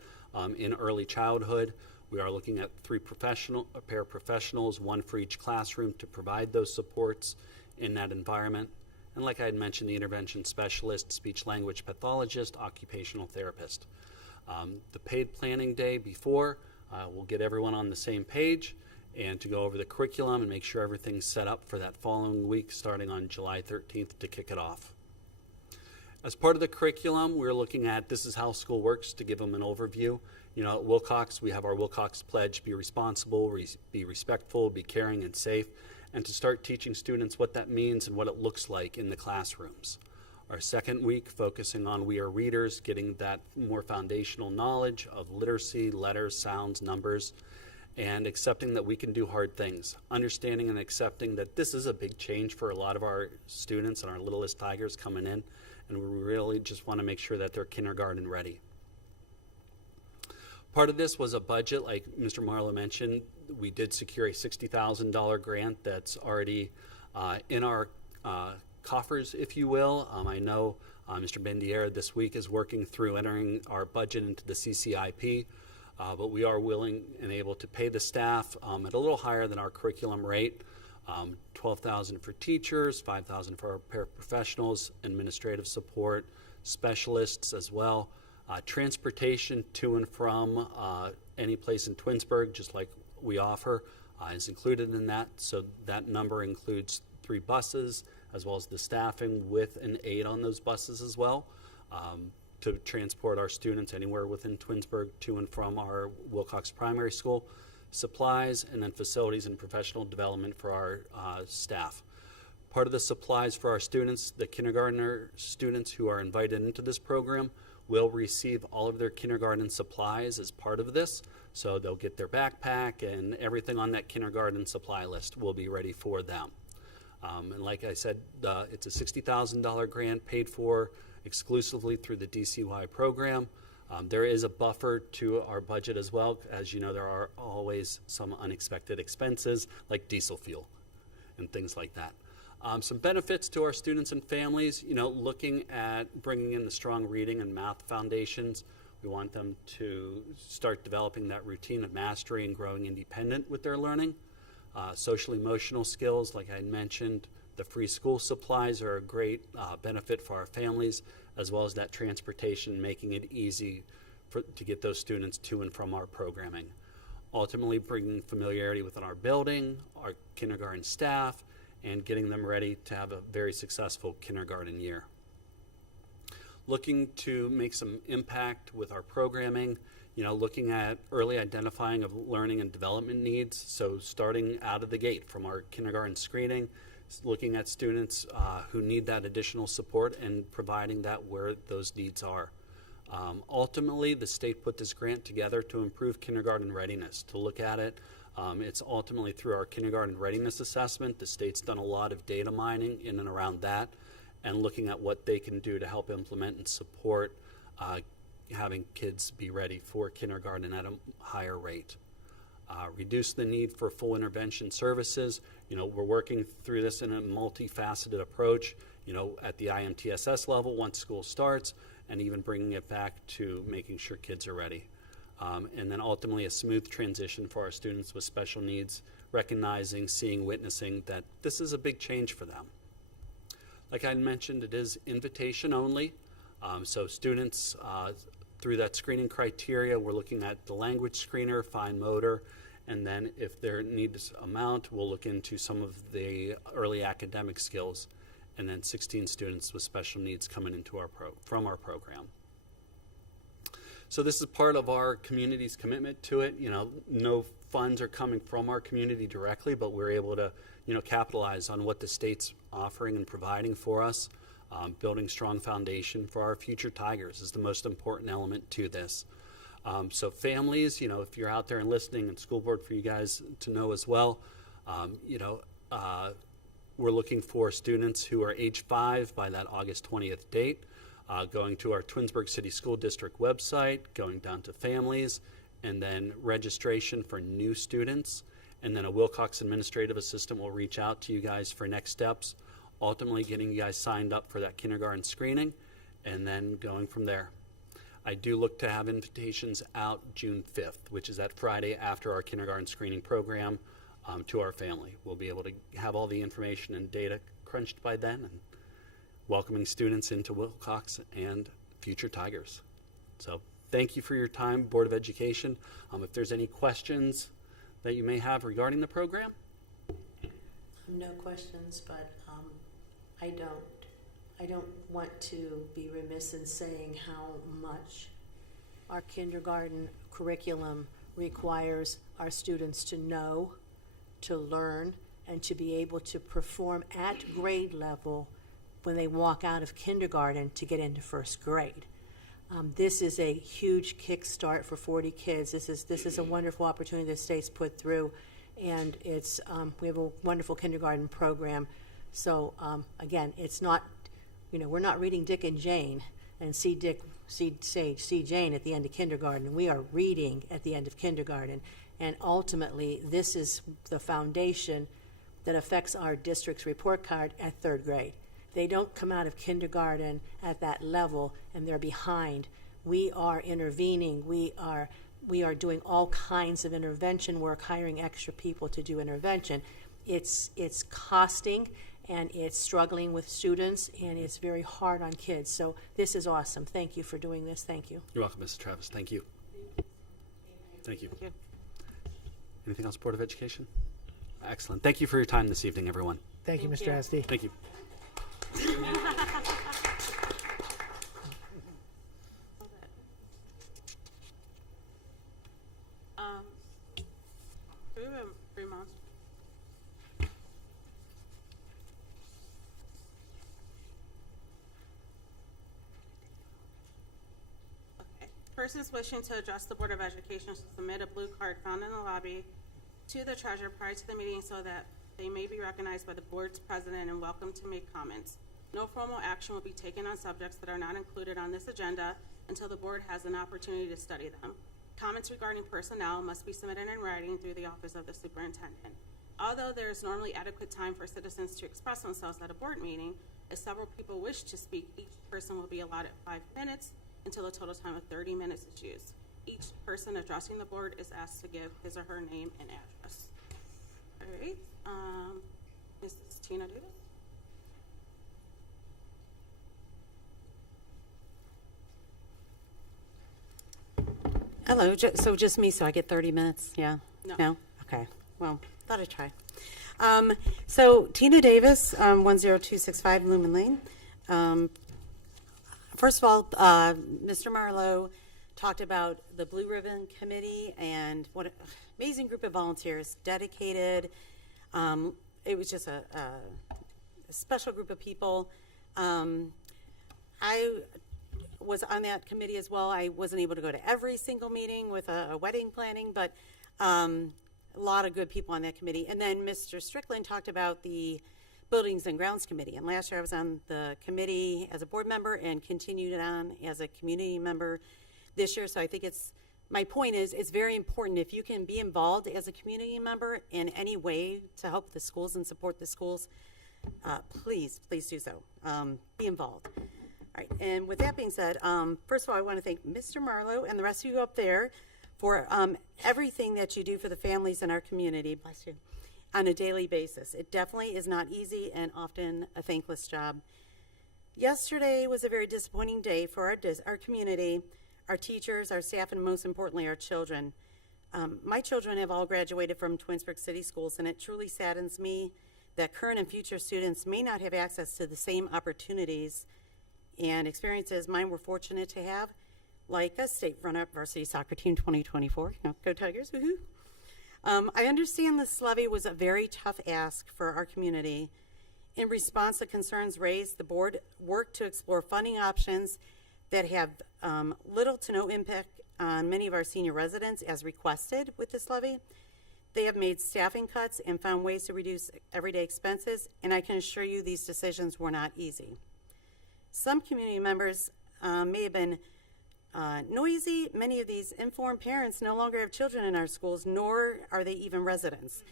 in early childhood. We are looking at 3 paraprofessionals, 1 for each classroom to provide those supports in that environment. And like I had mentioned, the intervention specialist, speech-language pathologist, occupational therapist. The paid planning day before, we'll get everyone on the same page and to go over the curriculum and make sure everything's set up for that following week starting on July 13th to kick it off. As part of the curriculum, we're looking at this is how school works to give them an overview. At Wilcox, we have our Wilcox Pledge, be responsible, be respectful, be caring and safe, and to start teaching students what that means and what it looks like in the classrooms. Our second week, focusing on we are readers, getting that more foundational knowledge of literacy, letters, sounds, numbers, and accepting that we can do hard things. Understanding and accepting that this is a big change for a lot of our students and our littlest Tigers coming in, and we really just want to make sure that they're kindergarten ready. Part of this was a budget, like Mr. Marlowe mentioned. We did secure a $60,000 grant that's already in our coffers, if you will. I know Mr. Bendiera this week is working through entering our budget into the CCIP, but we are willing and able to pay the staff at a little higher than our curriculum rate. $12,000 for teachers, $5,000 for our paraprofessionals, administrative support, specialists as well. Transportation to and from any place in Twinsburg, just like we offer, is included in that. So that number includes 3 buses, as well as the staffing with an aide on those buses as well, to transport our students anywhere within Twinsburg to and from our Wilcox Primary School, supplies, and then facilities and professional development for our staff. Part of the supplies for our students, the kindergartner students who are invited into this program, will receive all of their kindergarten supplies as part of this. So they'll get their backpack, and everything on that kindergarten supply list will be ready for them. And like I said, it's a $60,000 grant paid for exclusively through the DCY program. There is a buffer to our budget as well. As you know, there are always some unexpected expenses like diesel fuel and things like that. Some benefits to our students and families, looking at bringing in the strong reading and math foundations. We want them to start developing that routine of mastery and growing independent with their learning. Social emotional skills, like I mentioned, the free school supplies are a great benefit for our families, as well as that transportation, making it easy to get those students to and from our programming. Ultimately, bringing familiarity within our building, our kindergarten staff, and getting them ready to have a very successful kindergarten year. Looking to make some impact with our programming, looking at early identifying of learning and development needs. So starting out of the gate from our kindergarten screening, looking at students who need that additional support and providing that where those needs are. Ultimately, the state put this grant together to improve kindergarten readiness. To look at it, it's ultimately through our kindergarten readiness assessment. The state's done a lot of data mining in and around that, and looking at what they can do to help implement and support having kids be ready for kindergarten at a higher rate. Reduce the need for full intervention services. We're working through this in a multifaceted approach, at the IMTSS level once school starts, and even bringing it back to making sure kids are ready. And then ultimately a smooth transition for our students with special needs, recognizing, seeing, witnessing that this is a big change for them. Like I mentioned, it is invitation only. So students, through that screening criteria, we're looking at the language screener, fine motor, and then if their needs amount, we'll look into some of the early academic skills, and then 16 students with special needs coming into from our program. So this is part of our community's commitment to it. No funds are coming from our community directly, but we're able to, capitalize on what the state's offering and providing for us. Building strong foundation for our future Tigers is the most important element to this. So families, if you're out there and listening, and school board for you guys to know as well, we're looking for students who are age 5 by that August 20th date, going to our Twinsburg City School District website, going down to families, and then registration for new students. And then a Wilcox administrative assistant will reach out to you guys for next steps, ultimately getting you guys signed up for that kindergarten screening, and then going from there. I do look to have invitations out June 5th, which is that Friday after our kindergarten screening program, to our family. We'll be able to have all the information and data crunched by then, and welcoming students into Wilcox and future Tigers. So thank you for your time, Board of Education. If there's any questions that you may have regarding the program. No questions, but I don't want to be remiss in saying how much our kindergarten curriculum requires our students to know, to learn, and to be able to perform at grade level when they walk out of kindergarten to get into first grade. This is a huge kickstart for 40 kids. This is a wonderful opportunity the state's put through, and we have a wonderful kindergarten program. So again, it's not, You know, we're not reading Dick and Jane and see Dick, see Sage, see Jane at the end of kindergarten. We are reading at the end of kindergarten. And ultimately, this is the foundation that affects our district's report card at third grade. They don't come out of kindergarten at that level and they're behind. We are intervening. We are doing all kinds of intervention work, hiring extra people to do intervention. It's costing and it's struggling with students and it's very hard on kids. So this is awesome. Thank you for doing this. Thank you. You're welcome, Mrs. Travis. Thank you. Thank you. Thank you. Anything else, Board of Education? Excellent. Thank you for your time this evening, everyone. Thank you, Mr. Asti. Thank you. Do we have a remonstrance? Okay. Persons wishing to address the Board of Education should submit a blue card found in the lobby to the treasurer prior to the meeting so that they may be recognized by the board's president and welcome to make comments. No formal action will be taken on subjects that are not included on this agenda until the board has an opportunity to study them. Comments regarding personnel must be submitted in writing through the office of the superintendent. Although there is normally adequate time for citizens to express themselves at a board meeting, if several people wish to speak, each person will be allotted 5 minutes until a total time of 30 minutes is used. Each person addressing the board is asked to give his or her name and address. All right, Mrs. Tina Davis. Hello, so just me, so I get 30 minutes? Yeah? No. Okay, well, thought I'd try. So Tina Davis, 10265 Lumen Lane. First of all, Mr. Marlowe talked about the Blue Ribbon Committee and what an amazing group of volunteers, dedicated. It was just a special group of people. I was on that committee as well. I wasn't able to go to every single meeting with a wedding planning, but a lot of good people on that committee. And then Mr. Strickland talked about the Buildings and Grounds Committee. And last year I was on the committee as a board member and continued it on as a community member this year. So I think my point is, it's very important if you can be involved as a community member in any way to help the schools and support the schools, please do so. Be involved. All right, and with that being said, first of all, I want to thank Mr. Marlowe and the rest of you up there for everything that you do for the families in our community, bless you, on a daily basis. It definitely is not easy and often a thankless job. Yesterday was a very disappointing day for our community, our teachers, our staff, and most importantly, our children. My children have all graduated from Twinsburg City Schools, and it truly saddens me that current and future students may not have access to the same opportunities and experiences mine were fortunate to have, like a state run-up varsity soccer team 2024. Go Tigers, woohoo. I understand this levy was a very tough ask for our community. In response to concerns raised, the board worked to explore funding options that have little to no impact on many of our senior residents as requested with this levy. They have made staffing cuts and found ways to reduce everyday expenses, and I can assure you these decisions were not easy. Some community members may have been noisy. Many of these informed parents no longer have children in our schools, nor are they even residents.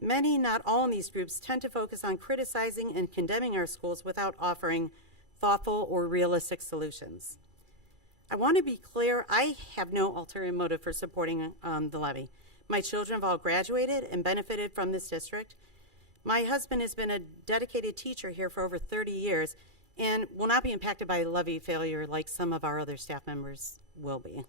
Many, not all in these groups, tend to focus on criticizing and condemning our schools without offering thoughtful or realistic solutions. I want to be clear, I have no ulterior motive for supporting the levy. My children have all graduated and benefited from this district. My husband has been a dedicated teacher here for over 30 years and will not be impacted by levy failure like some of our other staff members will be.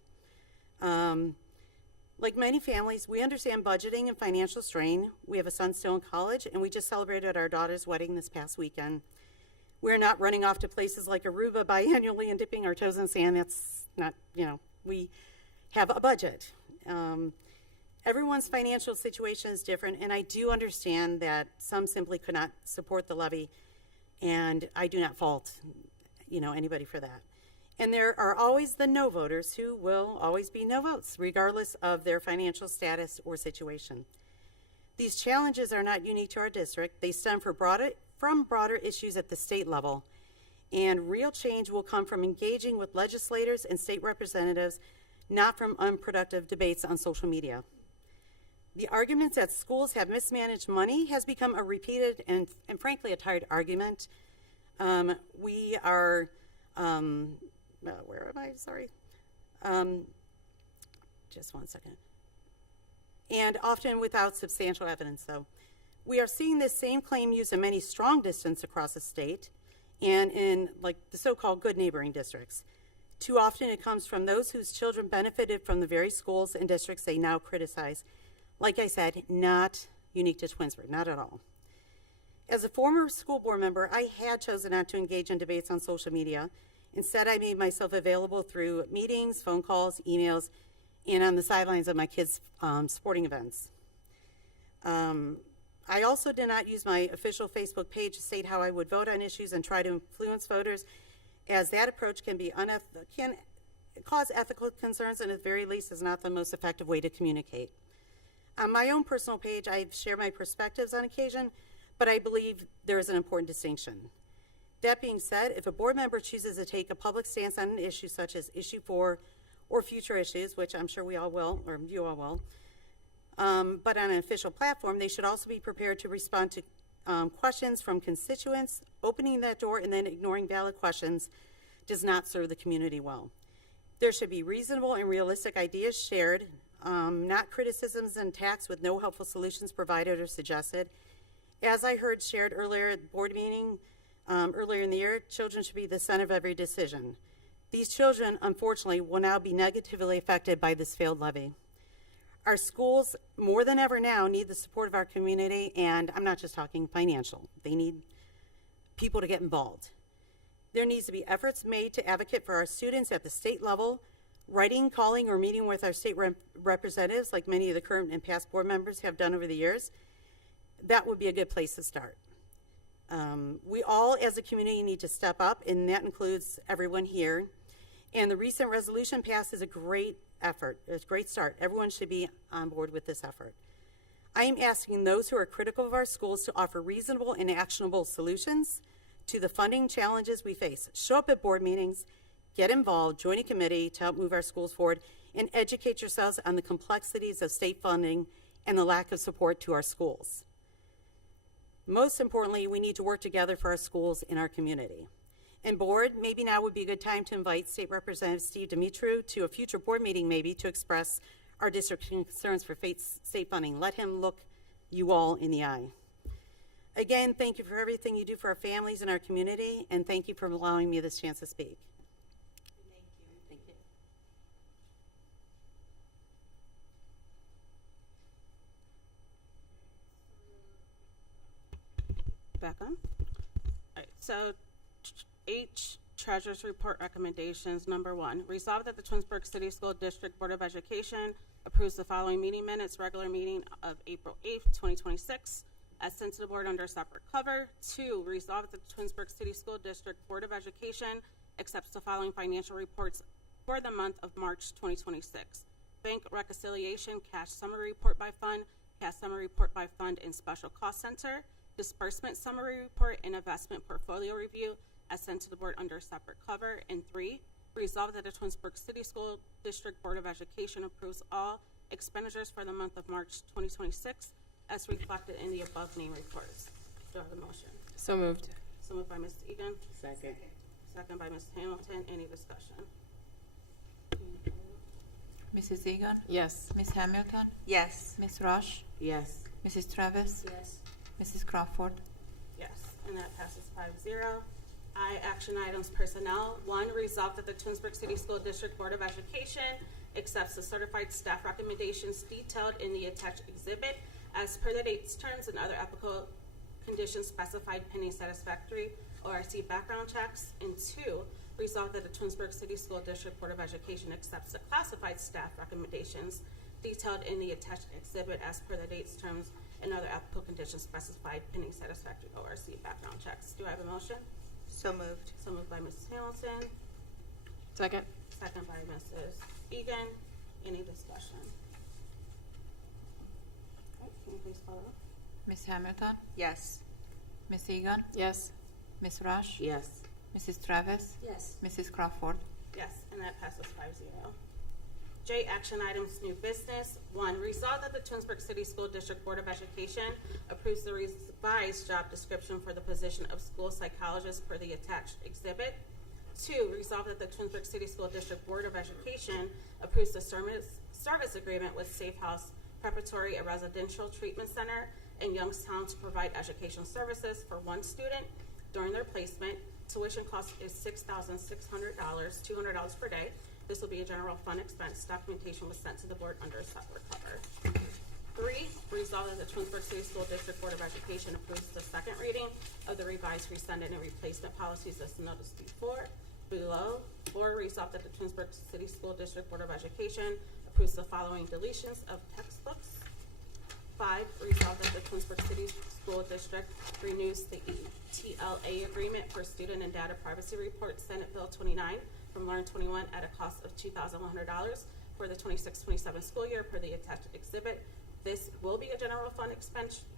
Like many families, we understand budgeting and financial strain. We have a son still in college, and we just celebrated our daughter's wedding this past weekend. We're not running off to places like Aruba biannually and dipping our toes in sand. That's not, we have a budget. Everyone's financial situation is different, and I do understand that some simply could not support the levy, and I do not fault, anybody for that. And there are always the no voters who will always be no votes, regardless of their financial status or situation. These challenges are not unique to our district. They stem from broader issues at the state level. And real change will come from engaging with legislators and state representatives, not from unproductive debates on social media. The arguments that schools have mismanaged money has become a repeated and frankly, a tired argument. We are, where am I? Sorry. Just one second. And often without substantial evidence, though. We are seeing this same claim used in many strong districts across the state and in like the so-called good neighboring districts. Too often it comes from those whose children benefited from the very schools and districts they now criticize. Like I said, not unique to Twinsburg, not at all. As a former school board member, I had chosen not to engage in debates on social media. Instead, I made myself available through meetings, phone calls, emails, and on the sidelines of my kids' sporting events. I also did not use my official Facebook page to state how I would vote on issues and try to influence voters, as that approach can cause ethical concerns and at the very least is not the most effective way to communicate. On my own personal page, I've shared my perspectives on occasion, but I believe there is an important distinction. That being said, if a board member chooses to take a public stance on an issue such as issue 4 or future issues, which I'm sure we all will, or you all will, but on an official platform, they should also be prepared to respond to questions from constituents. Opening that door and then ignoring valid questions does not serve the community well. There should be reasonable and realistic ideas shared, not criticisms and attacks with no helpful solutions provided or suggested. As I heard shared earlier at the board meeting earlier in the year, children should be the center of every decision. These children, unfortunately, will now be negatively affected by this failed levy. Our schools, more than ever now, need the support of our community, and I'm not just talking financial. They need people to get involved. There needs to be efforts made to advocate for our students at the state level, writing, calling, or meeting with our state representatives, like many of the current and past board members have done over the years. That would be a good place to start. We all, as a community, need to step up, and that includes everyone here. And the recent resolution passed is a great effort. It's a great start. Everyone should be on board with this effort. I am asking those who are critical of our schools to offer reasonable and actionable solutions to the funding challenges we face. Show up at board meetings, get involved, join a committee to help move our schools forward, and educate yourselves on the complexities of state funding and the lack of support to our schools. Most importantly, we need to work together for our schools and our community. And board, maybe now would be a good time to invite State Representative Steve Dimitru to a future board meeting maybe to express our district's concerns for state funding. Let him look you all in the eye. Again, thank you for everything you do for our families and our community, and thank you for allowing me this chance to speak. Thank you. Thank you. Back on. All right, so H, Treasurer's Report Recommendations. Number 1, resolve that the Twinsburg City School District Board of Education approves the following meeting minutes, regular meeting of April 8th, 2026, as sent to the board under separate cover. 2, resolve that the Twinsburg City School District Board of Education accepts the following financial reports for the month of March 2026. Bank reconciliation, cash summary report by fund, cash summary report by fund and special cost center, disbursement summary report and investment portfolio review, as sent to the board under separate cover. And 3, resolve that the Twinsburg City School District Board of Education approves all expenditures for the month of March 2026 as reflected in the above named reports. Do I have a motion? So moved. So moved by Mrs. Egan. Second. Second by Mrs. Hamilton. Any discussion? Mrs. Egan? Yes. Ms. Hamilton? Yes. Ms. Rush? Yes. Mrs. Travis? Yes. Mrs. Crawford? Yes, and that passes 5-0. I, action items, personnel. 1, resolve that the Twinsburg City School District Board of Education accepts the certified staff recommendations detailed in the attached exhibit as per the dates, terms, and other applicable conditions specified pending satisfactory ORC background checks. And 2, resolve that the Twinsburg City School District Board of Education accepts the classified staff recommendations detailed in the attached exhibit as per the dates, terms, and other applicable conditions specified pending satisfactory ORC background checks. Do I have a motion? So moved. So moved by Mrs. Hamilton, Second. second by Mrs. Egan. Any discussion? Okay, can you please follow? Ms. Hamilton? Yes. Ms. Egan? Yes. Ms. Rush? Yes. Mrs. Travis, Yes. Mrs. Crawford, Yes, and that passes 5-0. J, action items, new business. 1, resolve that the Twinsburg City School District Board of Education approves the revised job description for the position of school psychologist per the attached exhibit. 2, resolve that the Twinsburg City School District Board of Education approves the service agreement with Safe House Preparatory, a residential treatment center in Youngstown, to provide educational services for one student during their placement. Tuition cost is $6,600, $200 per day. This will be a general fund expense. Documentation was sent to the board under a separate cover. 3, resolve that the Twinsburg City School District Board of Education approves the second reading of the revised, rescinded, and replacement policies as noticed below. 4, resolve that the Twinsburg City School District Board of Education approves the following deletions of textbooks. 5, resolve that the Twinsburg City School District renews the ETLA agreement for student and data privacy report, Senate Bill 29, from Learn 21 at a cost of $2,100 for the 26-27 school year per the attached exhibit. This will be a general fund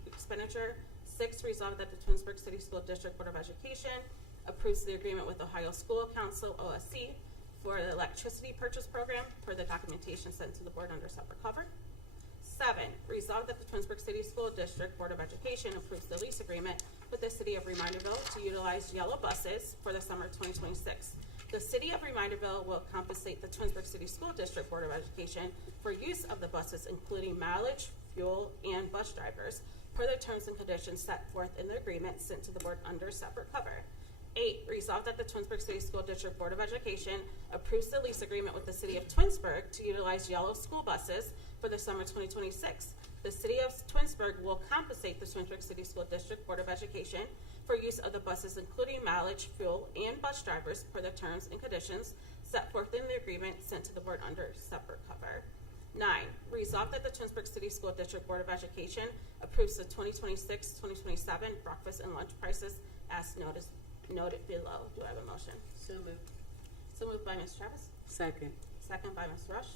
expenditure. 6, resolve that the Twinsburg City School District Board of Education approves the agreement with Ohio School Council, OSC, for the electricity purchase program per the documentation sent to the board under separate cover. 7, resolve that the Twinsburg City School District Board of Education approves the lease agreement with the City of Reminderville to utilize yellow buses for the summer 2026. The City of Reminderville will compensate the Twinsburg City School District Board of Education for use of the buses, including mileage, fuel, and bus drivers, per the terms and conditions set forth in the agreement sent to the board under separate cover. 8, resolve that the Twinsburg City School District Board of Education approves the lease agreement with the City of Twinsburg to utilize yellow school buses for the summer 2026. The City of Twinsburg will compensate the Twinsburg City School District Board of Education for use of the buses, including mileage, fuel, and bus drivers, per the terms and conditions set forth in the agreement sent to the board under separate cover. 9, resolve that the Twinsburg City School District Board of Education approves the 2026-2027 breakfast and lunch prices as noted below. Do I have a motion? So moved. So moved by Ms. Travis, Second. second by Ms. Rush.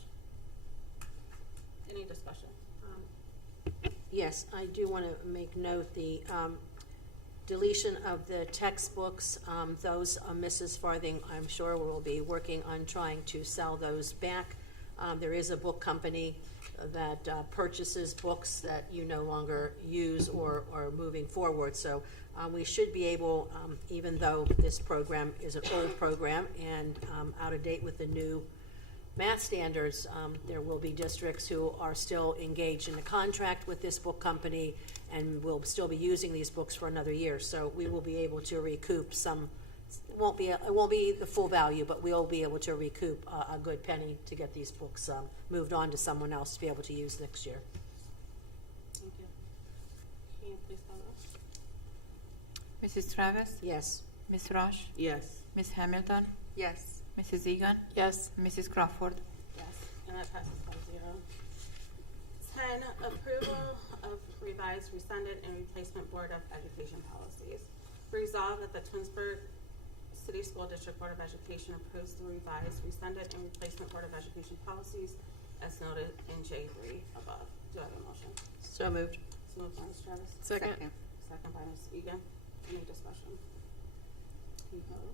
Any discussion? Yes, I do want to make note the deletion of the textbooks. Those, Mrs. Farthing, I'm sure will be working on trying to sell those back. There is a book company that purchases books that you no longer use or are moving forward. So we should be able, even though this program is an old program and out of date with the new math standards, there will be districts who are still engaged in a contract with this book company and will still be using these books for another year. So we will be able to recoup some. It won't be the full value, but we'll be able to recoup a good penny to get these books moved on to someone else to be able to use next year. Thank you. Can you please call the roll? Mrs. Travis, Yes. Ms. Rush, Yes. Ms. Hamilton, Yes. Mrs. Egan, Yes. Mrs. Crawford, Yes, and that passes 5-0. 10, approval of revised, rescinded, and replacement Board of Education policies. Resolve that the Twinsburg City School District Board of Education approves the revised, rescinded, and replacement Board of Education policies as noted in J3 above. Do I have a motion? So moved. So moved by Ms. Travis. Second. Second by Ms. Egan. Any discussion? Can you vote?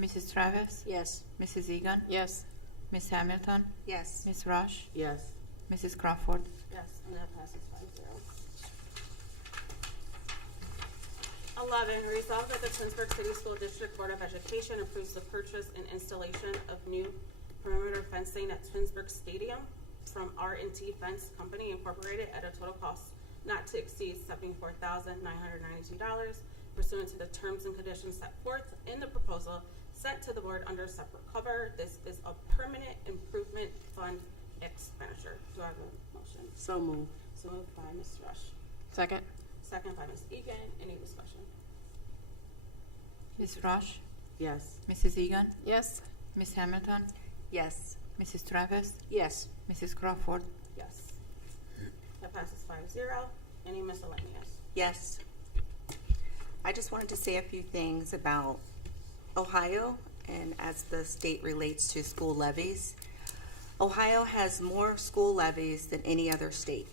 Mrs. Travis, Yes. Mrs. Egan, Yes. Ms. Hamilton, Yes. Ms. Rush, Yes. Mrs. Crawford, Yes, and that passes 5-0. 11, resolve that the Twinsburg City School District Board of Education approves the purchase and installation of new perimeter fencing at Twinsburg Stadium from R&T Fence Company Incorporated at a total cost not to exceed $74,992 pursuant to the terms and conditions set forth in the proposal sent to the board under separate cover. This is a permanent improvement fund expenditure. Do I have a motion? So moved. So moved by Ms. Rush. Second. Second by Ms. Egan. Any discussion? Ms. Rush, Yes. Mrs. Egan, Yes. Ms. Hamilton, Yes. Mrs. Travis, Yes. Mrs. Crawford, Yes. That passes 5-0. Any miscellaneous? Yes. I just wanted to say a few things about Ohio and as the state relates to school levies. Ohio has more school levies than any other state.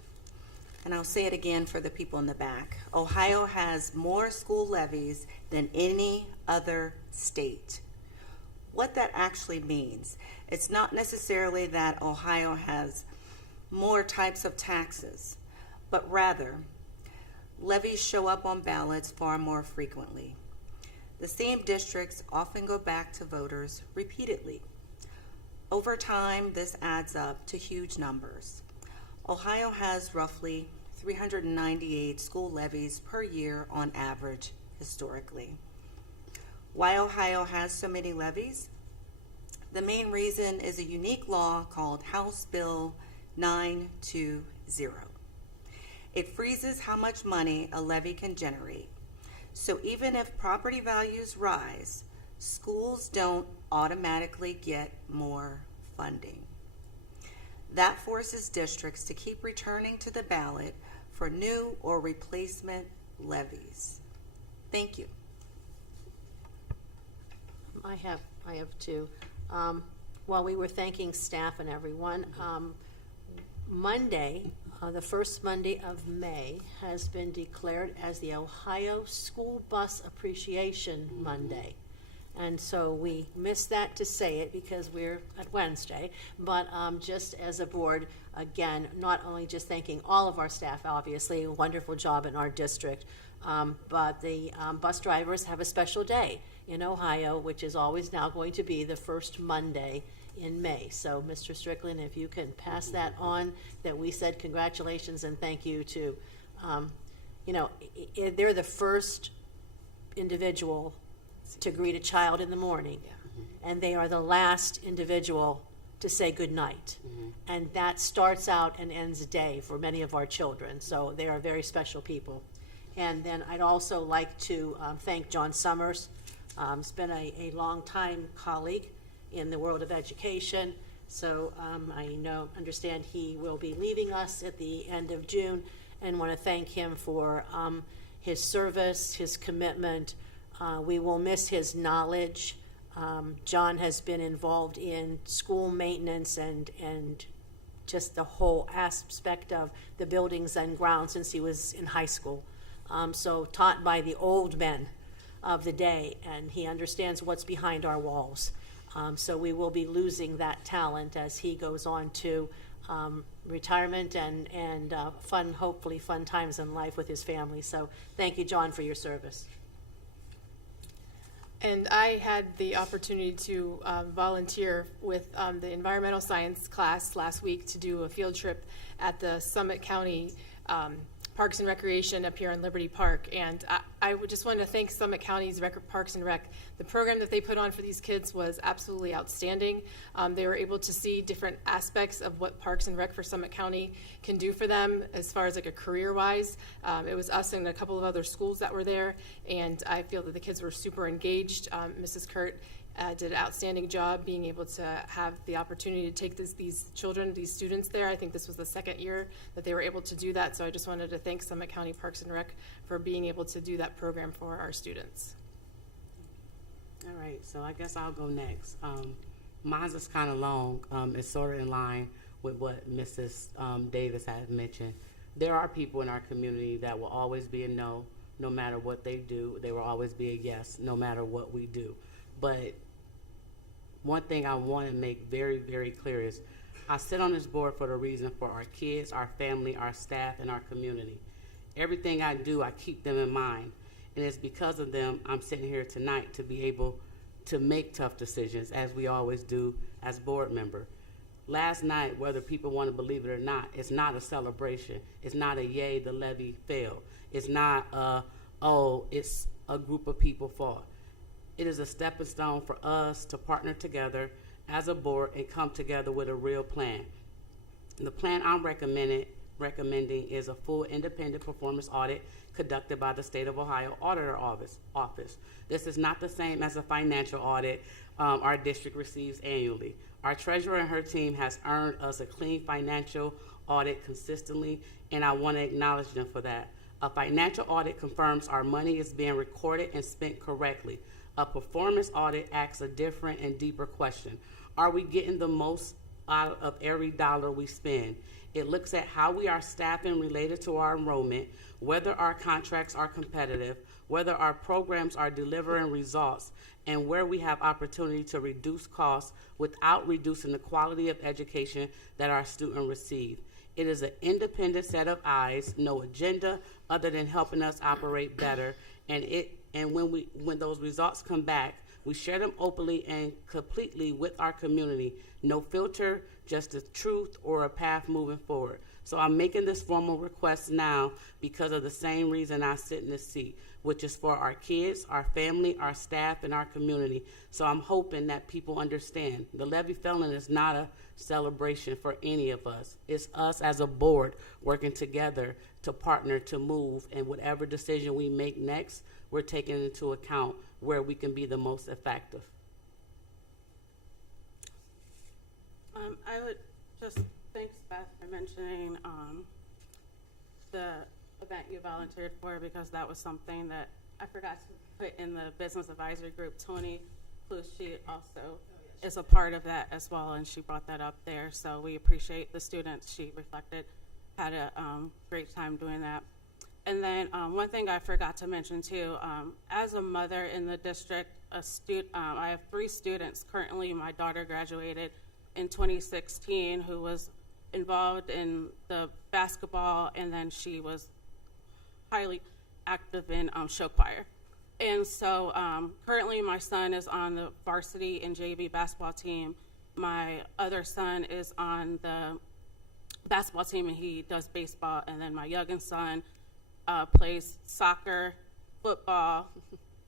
And I'll say it again for the people in the back. Ohio has more school levies than any other state. What that actually means, it's not necessarily that Ohio has more types of taxes, but rather levies show up on ballots far more frequently. The same districts often go back to voters repeatedly. Over time, this adds up to huge numbers. Ohio has roughly 398 school levies per year on average historically. Why Ohio has so many levies? The main reason is a unique law called House Bill 920. It freezes how much money a levy can generate. So even if property values rise, schools don't automatically get more funding. That forces districts to keep returning to the ballot for new or replacement levies. Thank you. I have two. While we were thanking staff and everyone, Monday, the first Monday of May, has been declared as the Ohio School Bus Appreciation Monday. And so we missed that to say it because we're at Wednesday, but just as a board, again, not only just thanking all of our staff, obviously, a wonderful job in our district, but the bus drivers have a special day in Ohio, which is always now going to be the first Monday in May. So, Mr. Strickland, if you can pass that on, that we said congratulations and thank you to, they're the first individual to greet a child in the morning, and they are the last individual to say good night. And that starts out and ends a day for many of our children. So they are very special people. And then I'd also like to thank John Summers. He's been a long time colleague in the world of education. So I understand he will be leaving us at the end of June, and want to thank him for his service, his commitment. We will miss his knowledge. John has been involved in school maintenance and just the whole aspect of the buildings and grounds since he was in high school. So taught by the old men of the day, and he understands what's behind our walls. So we will be losing that talent as he goes on to retirement and hopefully fun times in life with his family. So thank you, John, for your service. And I had the opportunity to volunteer with the environmental science class last week to do a field trip at the Summit County Parks and Recreation up here in Liberty Park. And I would just want to thank Summit County's Parks and Rec. The program that they put on for these kids was absolutely outstanding. They were able to see different aspects of what Parks and Rec for Summit County can do for them as far as like a career-wise. It was us and a couple of other schools that were there, and I feel that the kids were super engaged. Mrs. Kurt did an outstanding job being able to have the opportunity to take these students there. I think this was the second year that they were able to do that, so I just wanted to thank Summit County Parks and Rec for being able to do that program for our students. All right, so I guess I'll go next. Mine's is kind of long. It's sort of in line with what Mrs. Davis had mentioned. There are people in our community that will always be a no matter what they do. They will always be a yes no matter what we do. But one thing I want to make very, very clear is I sit on this board for the reason for our kids, our family, our staff, and our community. Everything I do, I keep them in mind. And it's because of them I'm sitting here tonight to be able to make tough decisions, as we always do as board member. Last night, whether people want to believe it or not, it's not a celebration. It's not a yay, the levy failed. It's not it's a group of people fought. It is a stepping stone for us to partner together as a board and come together with a real plan. And the plan I'm recommending is a full independent performance audit conducted by the State of Ohio Auditor Office. This is not the same as a financial audit our district receives annually. Our treasurer and her team has earned us a clean financial audit consistently, and I want to acknowledge them for that. A financial audit confirms our money is being recorded and spent correctly. A performance audit asks a different and deeper question. Are we getting the most out of every dollar we spend? It looks at how we are staffing related to our enrollment, whether our contracts are competitive, whether our programs are delivering results, and where we have opportunity to reduce costs without reducing the quality of education that our students receive. It is an independent set of eyes, no agenda other than helping us operate better. And when those results come back, we share them openly and completely with our community. No filter, just the truth or a path moving forward. So I'm making this formal request now because of the same reason I sit in this seat, which is for our kids, our family, our staff, and our community. So I'm hoping that people understand the levy felon is not a celebration for any of us. It's us as a board working together to partner to move, and whatever decision we make next, we're taking into account where we can be the most effective. I would just thanks, Beth, for mentioning the event you volunteered for, because that was something that I forgot to put in the business advisory group. Tony, who she also is a part of that as well, and she brought that up there. So we appreciate the students. She reflected, had a great time doing that. And then one thing I forgot to mention too, as a mother in the district, I have 3 students currently. My daughter graduated in 2016 who was involved in the basketball, and then she was highly active in show choir. And so currently my son is on the varsity and JV basketball team. My other son is on the basketball team and he does baseball, and then my youngest son plays soccer, football,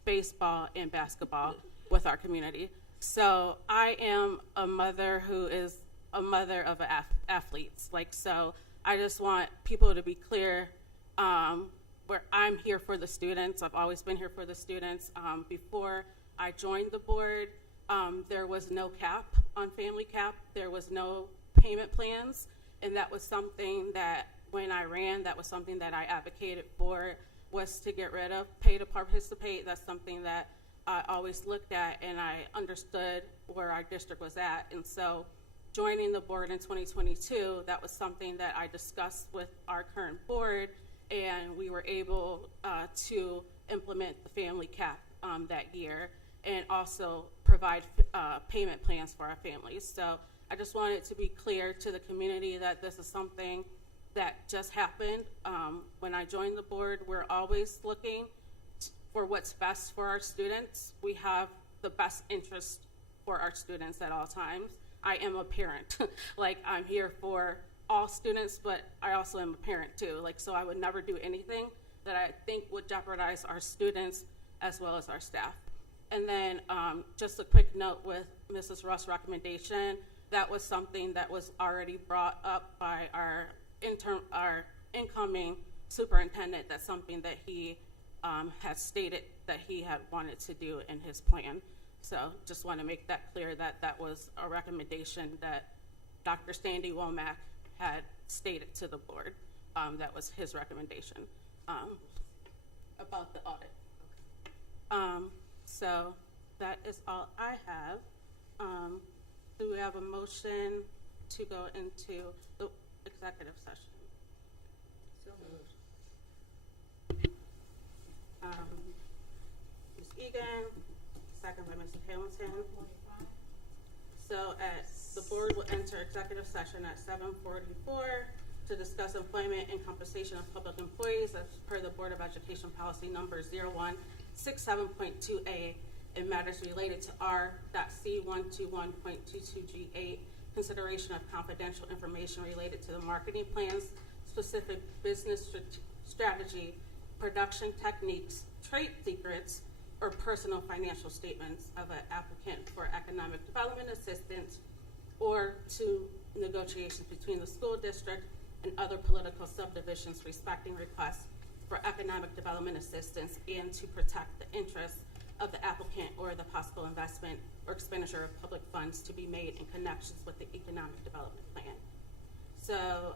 baseball, and basketball with our community. So I am a mother who is a mother of athletes. So I just want people to be clear where I'm here for the students. I've always been here for the students. Before I joined the board, there was no cap on family cap. There was no payment plans, and that was something that when I ran, that was something that I advocated for, was to get rid of pay to participate. That's something that I always looked at, and I understood where our district was at. And so joining the board in 2022, that was something that I discussed with our current board, and we were able to implement the family cap that year, and also provide payment plans for our families. So I just wanted to be clear to the community that this is something that just happened. When I joined the board, we're always looking for what's best for our students. We have the best interest for our students at all times. I am a parent. I'm here for all students, but I also am a parent too. So I would never do anything that I think would jeopardize our students as well as our staff. And then just a quick note with Mrs. Russ' recommendation, that was something that was already brought up by our incoming superintendent. That's something that he has stated that he had wanted to do in his plan. So just want to make that clear that that was a recommendation that Dr. Sandy Womack had stated to the board. That was his recommendation about the audit. So that is all I have. Do we have a motion to go into the executive session? So moved. Ms. Egan, second by Mr. Hamilton. So the board will enter executive session at 7:44 to discuss employment and compensation of public employees as per the Board of Education policy number 0167.2A in matters related to R.C121.22G8, consideration of confidential information related to the marketing plans, specific business strategy, production techniques, trade secrets, or personal financial statements of an applicant for economic development assistance, or to negotiations between the school district and other political subdivisions respecting requests for economic development assistance, and to protect the interests of the applicant or the possible investment or expenditure of public funds to be made in connections with the economic development plan. So,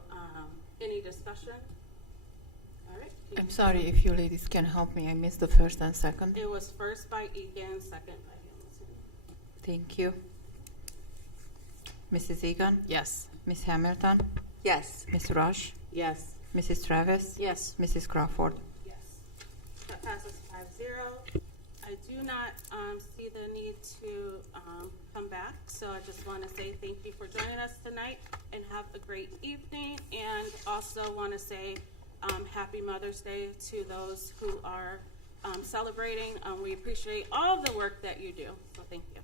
any discussion? All right. I'm sorry if you ladies can help me. I missed the first and second. It was first by Egan, second by Hamilton. Thank you. Mrs. Egan? Yes. Ms. Hamilton? Yes. Ms. Rush, Yes. Mrs. Travis, Yes. Mrs. Crawford. Yes. That passes 5-0. I do not see the need to come back, so I just want to say thank you for joining us tonight and have a great evening. And also want to say Happy Mother's Day to those who are celebrating. We appreciate all of the work that you do, so thank you.